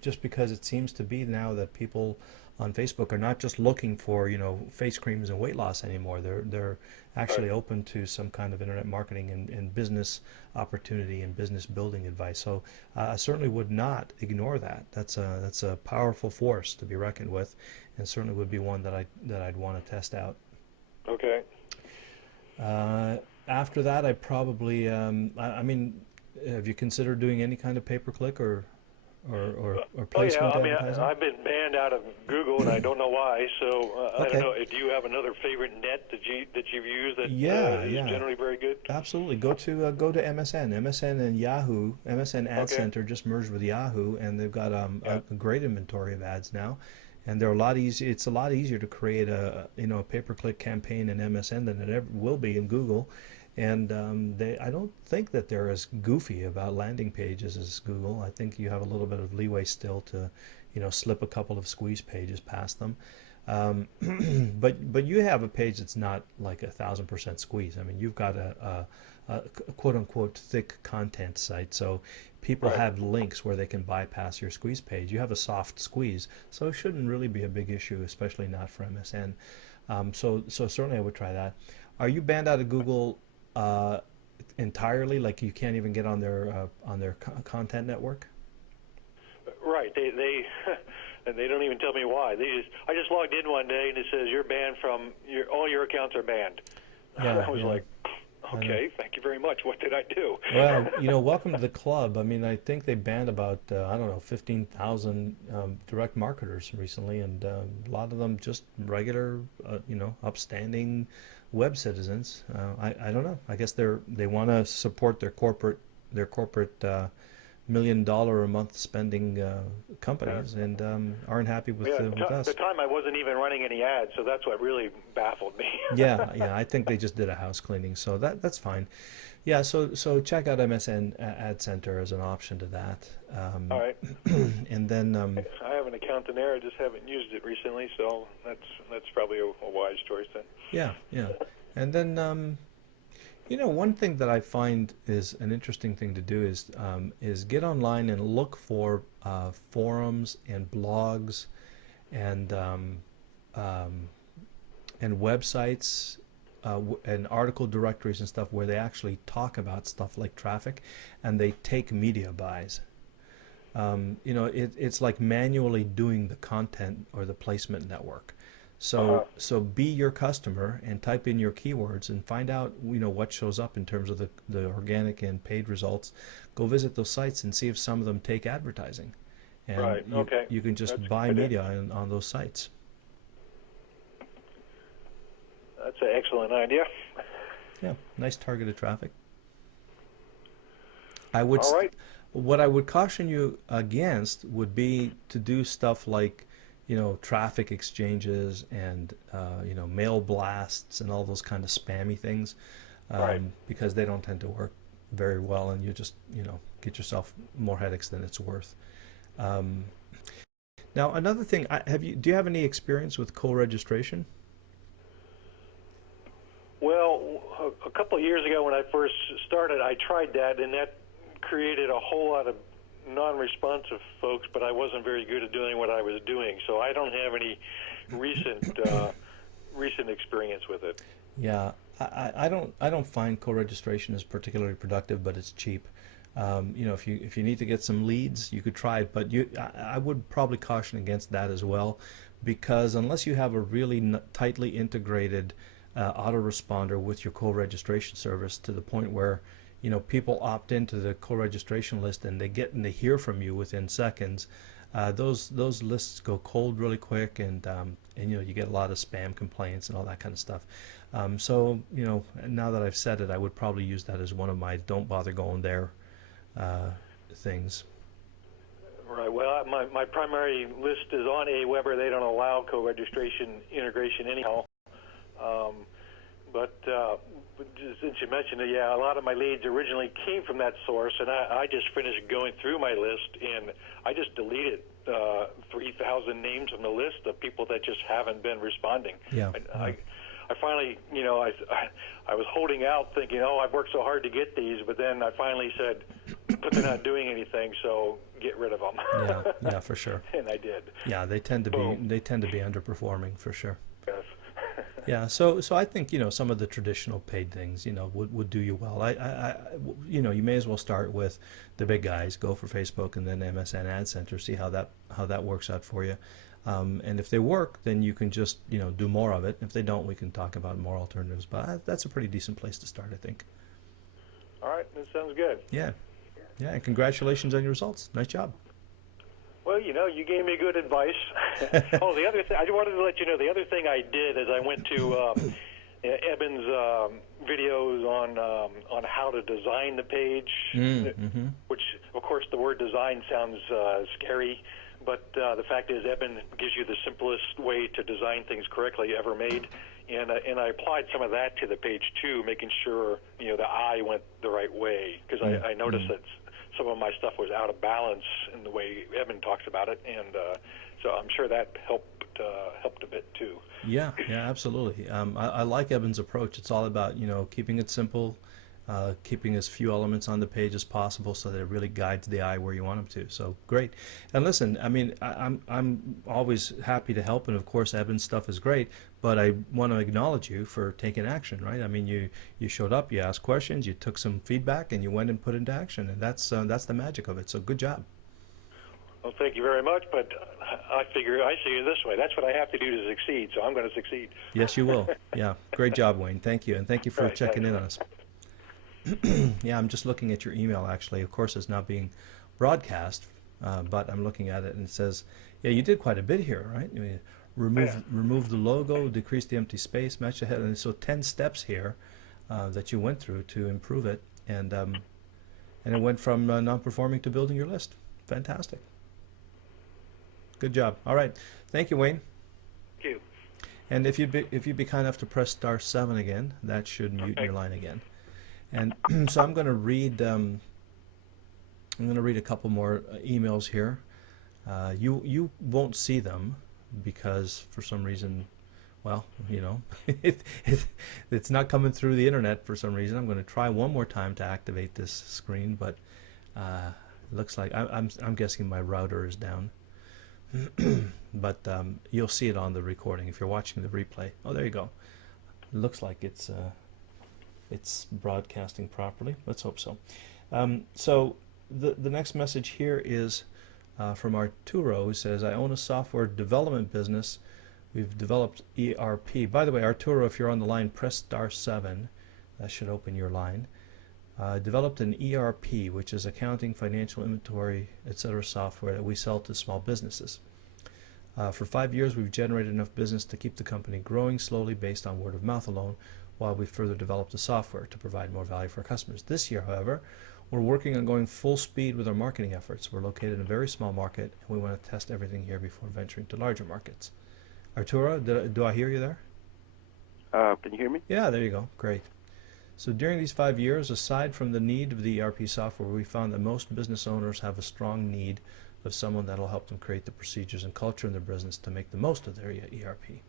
just because it seems to be now that people on Facebook are not just looking for face creams and weight loss anymore. They're actually open to some kind of internet marketing and business opportunity and business building advice. So I certainly would not ignore that. That's a powerful force to be reckoned with, and certainly would be one that I'd want to test out. Okay. After that, I probably have you considered doing any kind of pay-per-click or or Oh placement yeah, I mean, advertising? I've been banned out of Google, and I don't know why. So I Okay. don't know. Do you have another favorite net that you've used that Yeah, is yeah. generally very good? Absolutely. Go to MSN. MSN and Yahoo. MSN Ad Okay. Center just merged with Yahoo, and they've got Yeah. a great inventory of ads now. And they're a lot easy. It's a lot easier to create a pay-per-click campaign in MSN than it ever will be in Google. And I don't think that they're as goofy about landing pages as Google. I think you have a little bit of leeway still to, slip a couple of squeeze pages past them. Um, but you have a page that's not like 1,000% squeeze. I mean, you've got a quote unquote thick content site, so people Right. have links where they can bypass your squeeze page. You have a soft squeeze, so it shouldn't really be a big issue, especially not for MSN. So certainly I would try that. Are you banned out of Google uh, entirely? Like you can't even get on their content network? Right. They and they don't even tell me why. I just logged in one day and it says you're banned from all your accounts are banned. Yeah, I was yeah. like, I know. okay, thank you very much. What did I do? Well, welcome to the club. I mean, I think they banned about, I don't know, 15,000 direct marketers recently, and a lot of them just regular, upstanding web citizens. I don't know. I guess they want to support their corporate $1 million a month spending companies, and aren't happy with Yeah, with us. the time I wasn't even running any ads, so that's what really baffled me. Yeah, yeah, I think they just did a house cleaning, so that's fine. Yeah, so check out MSN Ad Center as an option to that. All right. And then I have an account in there. I just haven't used it recently, so that's probably a wise choice then. yeah, yeah, and then one thing that I find is an interesting thing to do is get online and look for forums and blogs and websites and article directories and stuff where they actually talk about stuff like traffic, and they take media buys. It's like manually doing the content or the placement network. So be your customer and type in your keywords and find out what shows up in terms of the organic and paid results. Go visit those sites and see if some of them take advertising. And Right, okay. you can just That's a buy good media on those sites. That's an excellent idea. Yeah, nice targeted traffic. I would All right. What I would caution you against would be to do stuff like traffic exchanges and mail blasts and all those kind of spammy things, Right. because they don't tend to work very well, and you just get yourself more headaches than it's worth. Now another thing, do you have any experience with co-registration? Well, a couple of years ago when I first started, I tried that, and that created a whole lot of non-responsive folks, but I wasn't very good at doing what I was doing, so I don't have any recent experience with it. Yeah, I don't find co-registration as particularly productive, but it's cheap. If you need to get some leads, you could try it, but I would probably caution against that as well, because unless you have a really tightly integrated autoresponder with your co-registration service to the point where people opt into the co-registration list and they hear from you within seconds, those lists go cold really quick, and you get a lot of spam complaints and all that kind of stuff. So now that I've said it, I would probably use that as one of my don't bother going there things. Right. Well, my primary list is on Aweber. They don't allow co-registration integration anyhow. But since you mentioned it, yeah, a lot of my leads originally came from that source, and I just finished going through my list, and I just deleted 3,000 names from the list of people that just haven't been responding. Yeah. I finally, I was holding out thinking, oh, I've worked so hard to get these, but then I finally said, but they're not doing anything, so get rid of them. Yeah, for sure. And I did. Yeah, they tend to be underperforming for sure. Yes. Yeah, so I think some of the traditional paid things would do you well. You may as well start with the big guys, go for Facebook and then MSN Ad Center, see how that works out for you. And if they work, then you can just do more of it. If they don't, we can talk about more alternatives. But that's a pretty decent place to start, I think. All right, that sounds good. Yeah, and congratulations on your results. Nice job. Well, you gave me good advice. Oh, the other thing I wanted to let you know, the other thing I did is I went to Eben's videos on how to design the page, which, of course, the word design sounds scary, but the fact is Eben gives you the simplest way to design things correctly ever made, and I applied some of that to the page too, making sure the eye went the right way, because I noticed that some of my stuff was out of balance in the way Eben talks about it, and so I'm sure that helped a bit too. Yeah, absolutely. I like Eben's approach. It's all about keeping it simple, keeping as few elements on the page as possible, so that it really guides the eye where you want them to. So great. And listen, I mean, I'm always happy to help, and of course Eben's stuff is great. But I want to acknowledge you for taking action, right? I mean, you showed up, you asked questions, you took some feedback, and you went and put into action, and that's the magic of it. So good job. Well, thank you very much, but I see it this way. That's what I have to do to succeed, so I'm going to succeed. Yes, you will. Yeah, great job, Wayne. Thank you, and thank you for checking in on us. Yeah, I'm just looking at your email, actually. Of course, it's not being broadcast, but I'm looking at it, and it says, yeah, you did quite a bit here, right? I mean, remove the logo, decrease the empty space, match the head, and so 10 steps here that you went through to improve it, and it went from non-performing to building your list. Fantastic. Good job. All right. Thank you, Wayne. Thank you. And if you'd be kind enough to press *7 again, that should mute your line again. And so I'm going to read. I'm going to read a couple more emails here. You won't see them because for some reason, well, it's not coming through the internet for some reason. I'm going to try one more time to activate this screen, but it looks like I'm guessing my router is down. But you'll see it on the recording if you're watching the replay. Oh, there you go. It looks like it's broadcasting properly. Let's hope so. So the next message here is from Arturo, who says, I own a software development business. We've developed ERP. By the way, Arturo, if you're on the line, press *7. That should open your line. Developed an ERP, which is accounting, financial, inventory, etc. software that we sell to small businesses. For 5 years, we've generated enough business to keep the company growing slowly based on word of mouth alone, while we further develop the software to provide more value for our customers. This year, however, we're working on going full speed with our marketing efforts. We're located in a very small market, and we want to test everything here before venturing to larger markets. Arturo, do I hear you there? Can you hear me? Yeah, there you go. Great. So during these 5 years, aside from the need of the ERP software, we found that most business owners have a strong need of someone that will help them create the procedures and culture in their business to make the most of their ERP.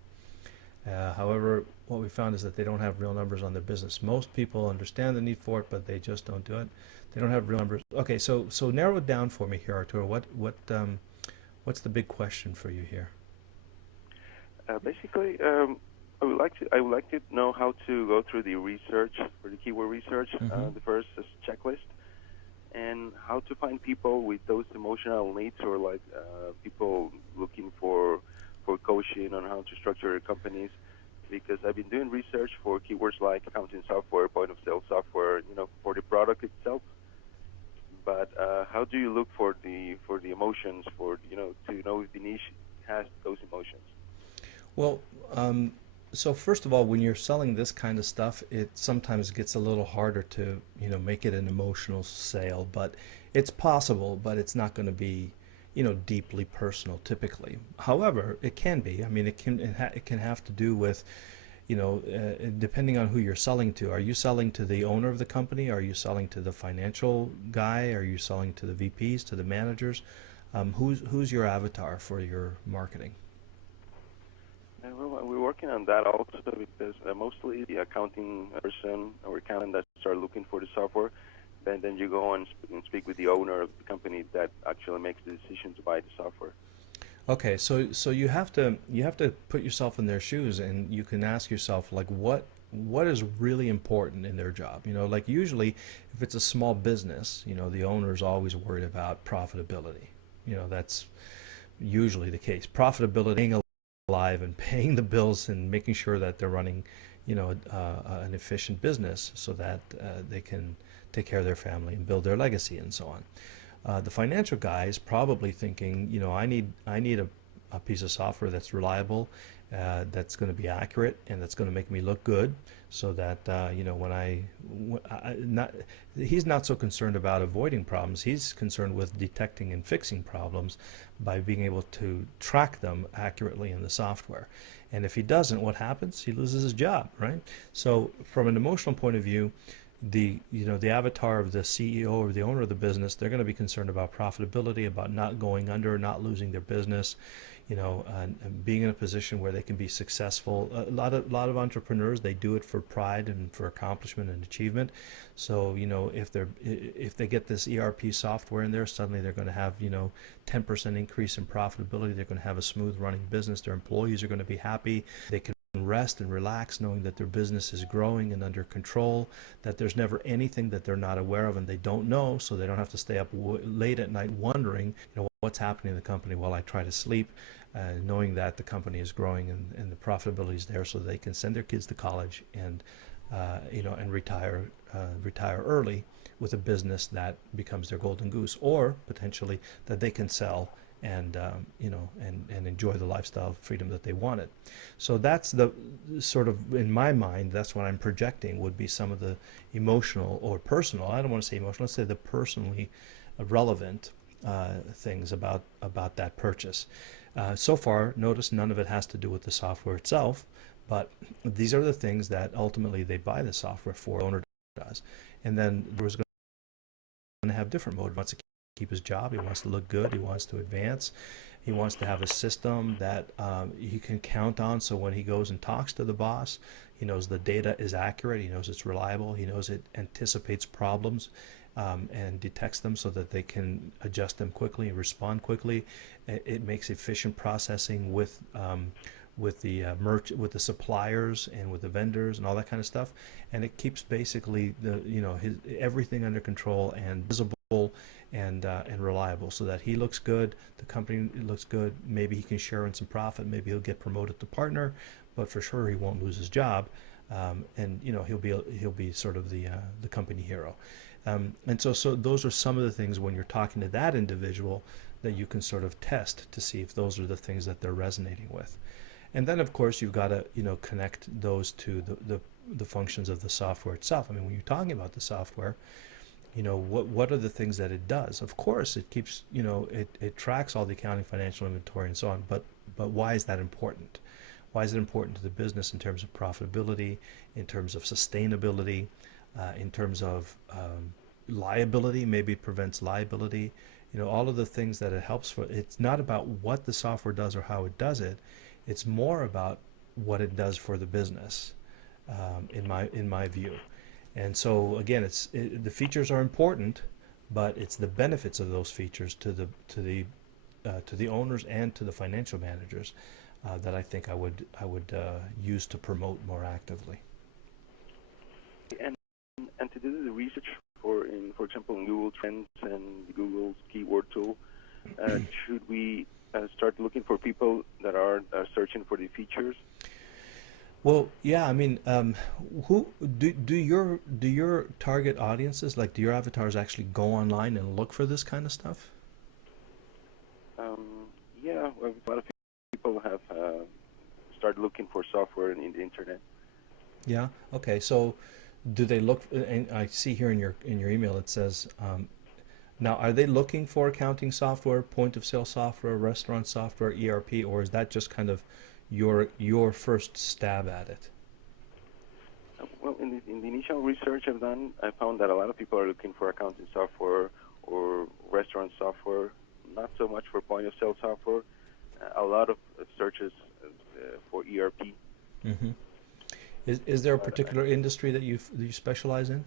However, what we found is that they don't have real numbers on their business. Most people understand the need for it, but they just don't do it. They don't have real numbers. Okay, so narrow it down for me here, Arturo. What's the big question for you here? Basically, I would like to know how to go through the research, for the keyword research, the first is checklist, and how to find people with those emotional needs, or like people looking for coaching on how to structure their companies. Because I've been doing research for keywords like accounting software, point of sale software, for the product itself. But how do you look for the emotions, to know if the niche has those emotions? Well, so first of all, when you're selling this kind of stuff, it sometimes gets a little harder to, make it an emotional sale. But it's possible, but it's not going to be, deeply personal typically. However, it can be. I mean, it can have to do with, depending on who you're selling to. Are you selling to the owner of the company? Are you selling to the financial guy? Are you selling to the VPs, to the managers? Who's your avatar for your marketing? We're working on that also, because mostly the accounting person or accountant that start looking for the software, then you go and speak with the owner of the company that actually makes the decision to buy the software. Okay, so you have to put yourself in their shoes, and you can ask yourself, like, what is really important in their job? Like usually if it's a small business, the owner's always worried about profitability. That's usually the case. Profitability, alive and paying the bills and making sure that they're running, an efficient business so that they can take care of their family and build their legacy and so The financial guy is probably thinking, I need a piece of software that's reliable, that's going to be accurate, and that's going to make me look good, so that he's not so concerned about avoiding problems. He's concerned with detecting and fixing problems by being able to track them accurately in the software. And if he doesn't, what happens? He loses his job, right? So from an emotional point of view, the avatar of the CEO or the owner of the business, they're going to be concerned about profitability, about not going under, not losing their business, and being in a position where they can be successful. A lot of entrepreneurs, they do it for pride and for accomplishment and achievement. So if they get this ERP software in there, suddenly they're going to have 10% increase in profitability. They're going to have a smooth running business. Their employees are going to be happy. They can rest and relax knowing that their business is growing and under control, that there's never anything that they're not aware of and they don't know, so they don't have to stay up late at night wondering what's happening in the company while I try to sleep, knowing that the company is growing and the profitability is there, so they can send their kids to college and and retire early with a business that becomes their golden goose, or potentially that they can sell and and enjoy the lifestyle freedom that they wanted. So that's the sort of, in my mind, that's what I'm projecting would be some of the emotional or personal, I don't want to say emotional, let's say the personally relevant things about that purchase. So far, notice none of it has to do with the software itself, but these are the things that ultimately they buy the software for, the owner does. And then there was going to have different mode. He wants to keep his job, he wants to look good, he wants to advance, he wants to have a system that he can count on, so when he goes and talks to the boss, he knows the data is accurate, he knows it's reliable, he knows it anticipates problems and detects them so that they can adjust them quickly and respond quickly. It makes efficient processing with the suppliers and with the vendors and all that kind of stuff, and it keeps basically everything under control and visible and reliable, so that he looks good, the company looks good, maybe he can share in some profit, maybe he'll get promoted to partner, but for sure he won't lose his job, and he'll be sort of the company hero. And so those are some of the things when you're talking to that individual that you can sort of test to see if those are the things that they're resonating with. And then of course you've got to connect those to the functions of the software itself. I mean, when you're talking about the software, what are the things that it does? Of course it keeps, it tracks all the accounting, financial, inventory and so on, but why is that important? Why is it important to the business in terms of profitability, in terms of sustainability, in terms of liability? Maybe it prevents liability, all of the things that it helps for. It's not about what the software does or how it does it, it's more about what it does for the business, in my view. And so again, the features are important, but it's the benefits of those features to the owners and to the financial managers that I think I would use to promote more actively. And to do the research for example, in Google Trends and Google's keyword tool, should we start looking for people that are searching for the features? Well, yeah, I mean, who do your target audiences, like do your avatars actually go online and look for this kind of stuff? Yeah, well, a lot of people have started looking for software in the internet. Yeah. Okay. So, do they look? And I see here in your email it says, now are they looking for accounting software, point of sale software, restaurant software, ERP, or is that just kind of your first stab at it? Well, in the initial research I've done, I found that a lot of people are looking for accounting software or restaurant software, not so much for point of sale software. A lot of searches for ERP. Mm-hmm. Is there a particular industry that you specialize in?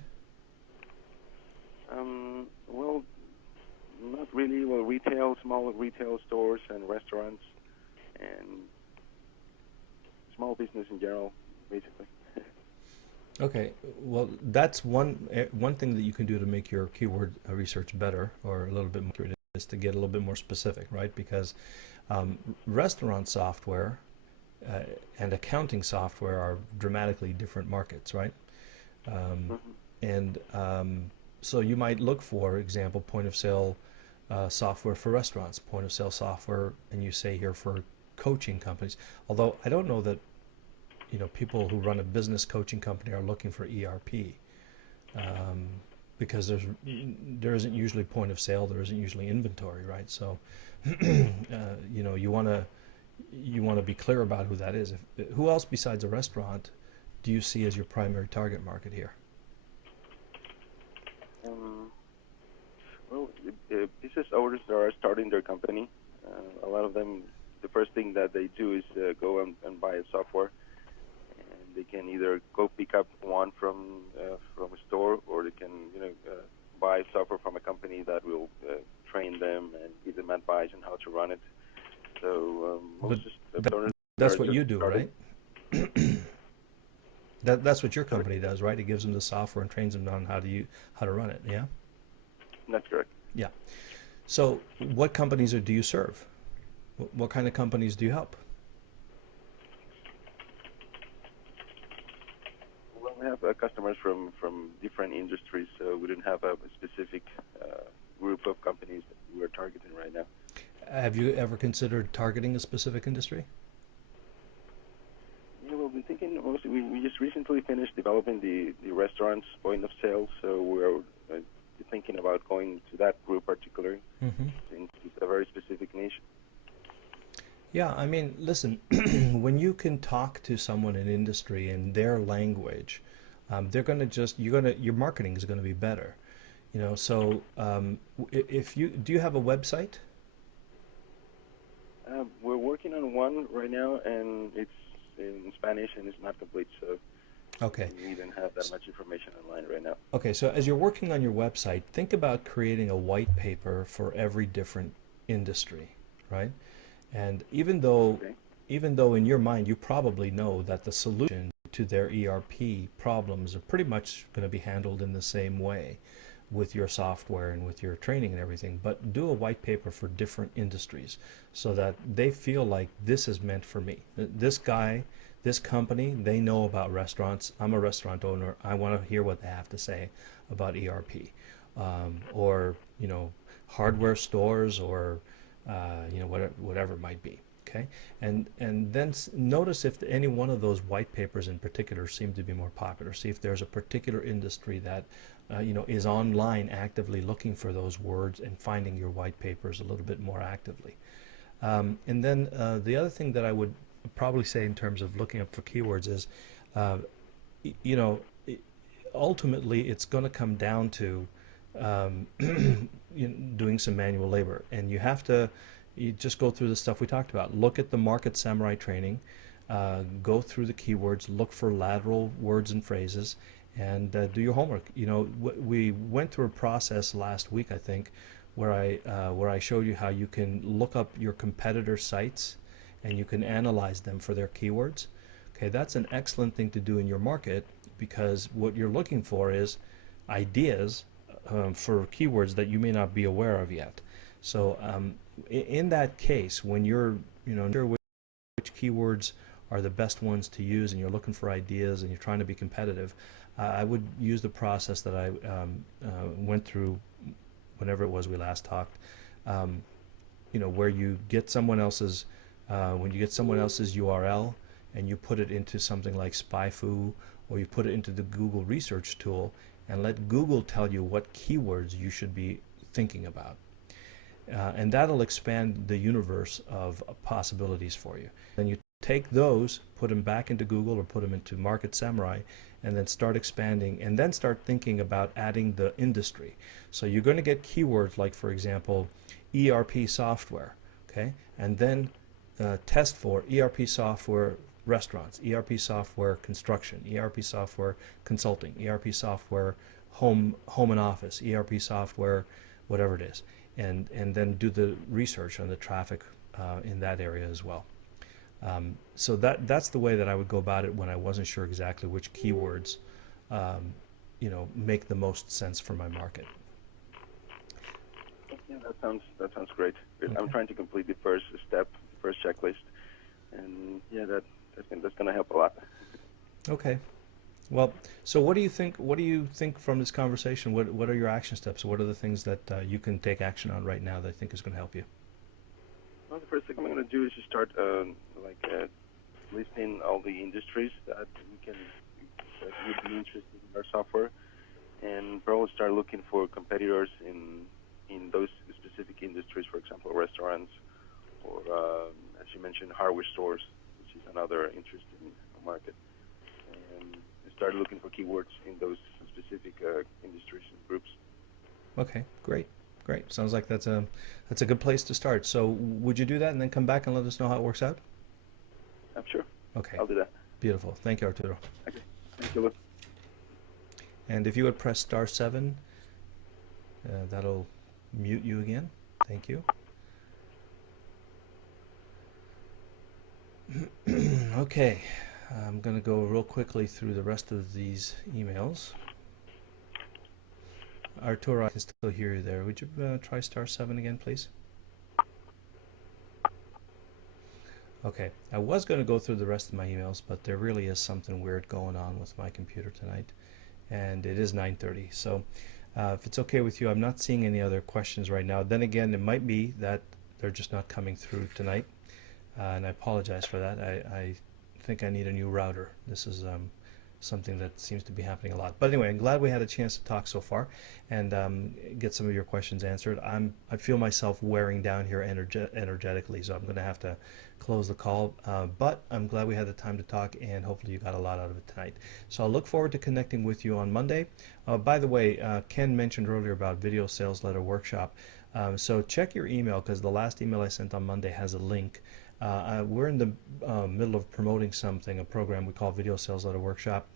Well, not really. Well, retail, small retail stores and restaurants, and small business in general, basically. Okay, well, that's one thing that you can do to make your keyword research better, or a little bit more accurate, is to get a little bit more specific, right? Because restaurant software and accounting software are dramatically different markets, right? And so you might look for example, point of sale software for restaurants, point of sale software, and you say here for coaching companies. Although I don't know that people who run a business coaching company are looking for ERP, because there isn't usually point of sale, there isn't usually inventory, right? So you want to be clear about who that is. Who else besides a restaurant do you see as your primary target market here? Well, business owners that are starting their company, a lot of them, the first thing that they do is go and buy a software. And they can either go pick up one from a store, or they can buy software from a company that will train them and give them advice on how to run it. So that's what you do, right? That's what your company does, right? It gives them the software and trains them on how to run it. Yeah. That's correct. Yeah. So, what companies do you serve? What kind of companies do you help? Well, we have customers from different industries, so we didn't have a specific group of companies that we're targeting right now. Have you ever considered targeting a specific industry? Yeah, well, we're thinking mostly. We just recently finished developing the restaurant's point of sale, so we're thinking about going to that group particularly. Mm-hmm. Since it's a very specific niche. Yeah, I mean, listen, when you can talk to someone in industry in their language, they're going to your marketing is going to be better. So do you have a website? We're working on one right now, and it's in Spanish and it's not complete, so okay. We don't have that much information online right now. Okay, so as you're working on your website, think about creating a white paper for every different industry, right? And even though in your mind you probably know that the solution to their ERP problems are pretty much going to be handled in the same way with your software and with your training and everything, but do a white paper for different industries so that they feel like this is meant for me. This company, they know about restaurants. I'm a restaurant owner. I want to hear what they have to say about ERP, or hardware stores, or whatever it might be. Okay, and then notice if any one of those white papers in particular seem to be more popular. See if there's a particular industry that is online actively looking for those words and finding your white papers a little bit more actively. And then the other thing that I would probably say in terms of looking up for keywords is, ultimately it's going to come down to doing some manual labor, and you just go through the stuff we talked about. Look at the Market Samurai training, go through the keywords, look for lateral words and phrases, and do your homework. We went through a process last week, I think, where I showed you how you can look up your competitor sites and you can analyze them for their keywords. Okay, that's an excellent thing to do in your market, because what you're looking for is ideas for keywords that you may not be aware of yet. So in that case, when you're sure which keywords are the best ones to use and you're looking for ideas and you're trying to be competitive, I would use the process that I went through whenever it was we last talked, where you get someone else's URL and you put it into something like SpyFu, or you put it into the Google research tool and let Google tell you what keywords you should be thinking about. And that'll expand the universe of possibilities for you. Then you take those, put them back into Google or put them into Market Samurai, and then start expanding, and then start thinking about adding the industry. So you're going to get keywords like, for example, ERP software, okay? And then test for ERP software restaurants, ERP software construction, ERP software consulting, ERP software home and office, ERP software, whatever it is. And then do the research on the traffic in that area as well. So that's the way that I would go about it when I wasn't sure exactly which keywords make the most sense for my market. Yeah, that sounds great. Okay. I'm trying to complete the first step, the first checklist, and yeah, that's going to help a lot. Okay. Well, so what do you think? What do you think from this conversation? What are your action steps? What are the things that you can take action on right now that I think is going to help you? Well, the first thing I'm going to do is to start listing all the industries that would be interested in our software, and probably start looking for competitors in those specific industries. For example, restaurants, or as you mentioned, hardware stores, which is another interesting market. And start looking for keywords in those specific industries and groups. Okay, great, great. Sounds like that's a good place to start. So would you do that and then come back and let us know how it works out? I'm sure. Okay. I'll do that. Beautiful. Thank you, Arturo. Okay. Thank you, Lou. And if you would press *7, that'll mute you again. Thank you. Okay, I'm going to go real quickly through the rest of these emails. Arturo, I can still hear you there. Would you try *7 again, please? Okay, I was going to go through the rest of my emails, but there really is something weird going on with my computer tonight, and it is 9:30. So if it's okay with you, I'm not seeing any other questions right now. Then again, it might be that they're just not coming through tonight, and I apologize for that. I think I need a new router. This is something that seems to be happening a lot. But anyway, I'm glad we had a chance to talk so far and get some of your questions answered. I feel myself wearing down here energetically, so I'm going to have to close the call. But I'm glad we had the time to talk, and hopefully you got a lot out of it tonight. So I'll look forward to connecting with you on Monday. By the way, Ken mentioned earlier about Video Sales Letter Workshop. So check your email, because the last email I sent on Monday has a link. We're in the middle of promoting a program we call Video Sales Letter Workshop.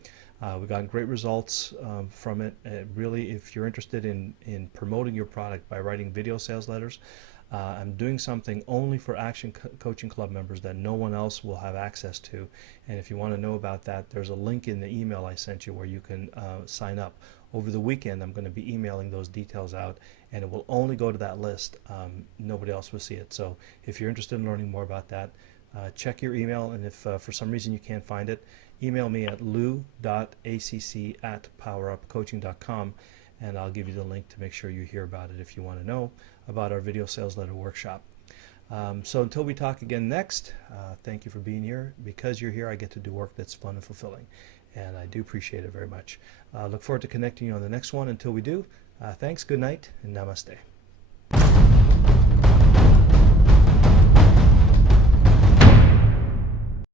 We got great results from it. Really, if you're interested in promoting your product by writing video sales letters, I'm doing something only for Action Coaching Club members that no one else will have access to. And if you want to know about that, there's a link in the email I sent you where you can sign up. Over the weekend, I'm going to be emailing those details out, and it will only go to that list. Nobody else will see it. So if you're interested in learning more about that, check your email, and if for some reason you can't find it, email me at lou.acc@powerupcoaching.com, and I'll give you the link to make sure you hear about it if you want to know about our Video Sales Letter Workshop. So until we talk again next, thank you for being here. Because you're here, I get to do work that's fun and fulfilling, and I do appreciate it very much. Look forward to connecting you on the next one. Until we do, thanks, good night, and namaste.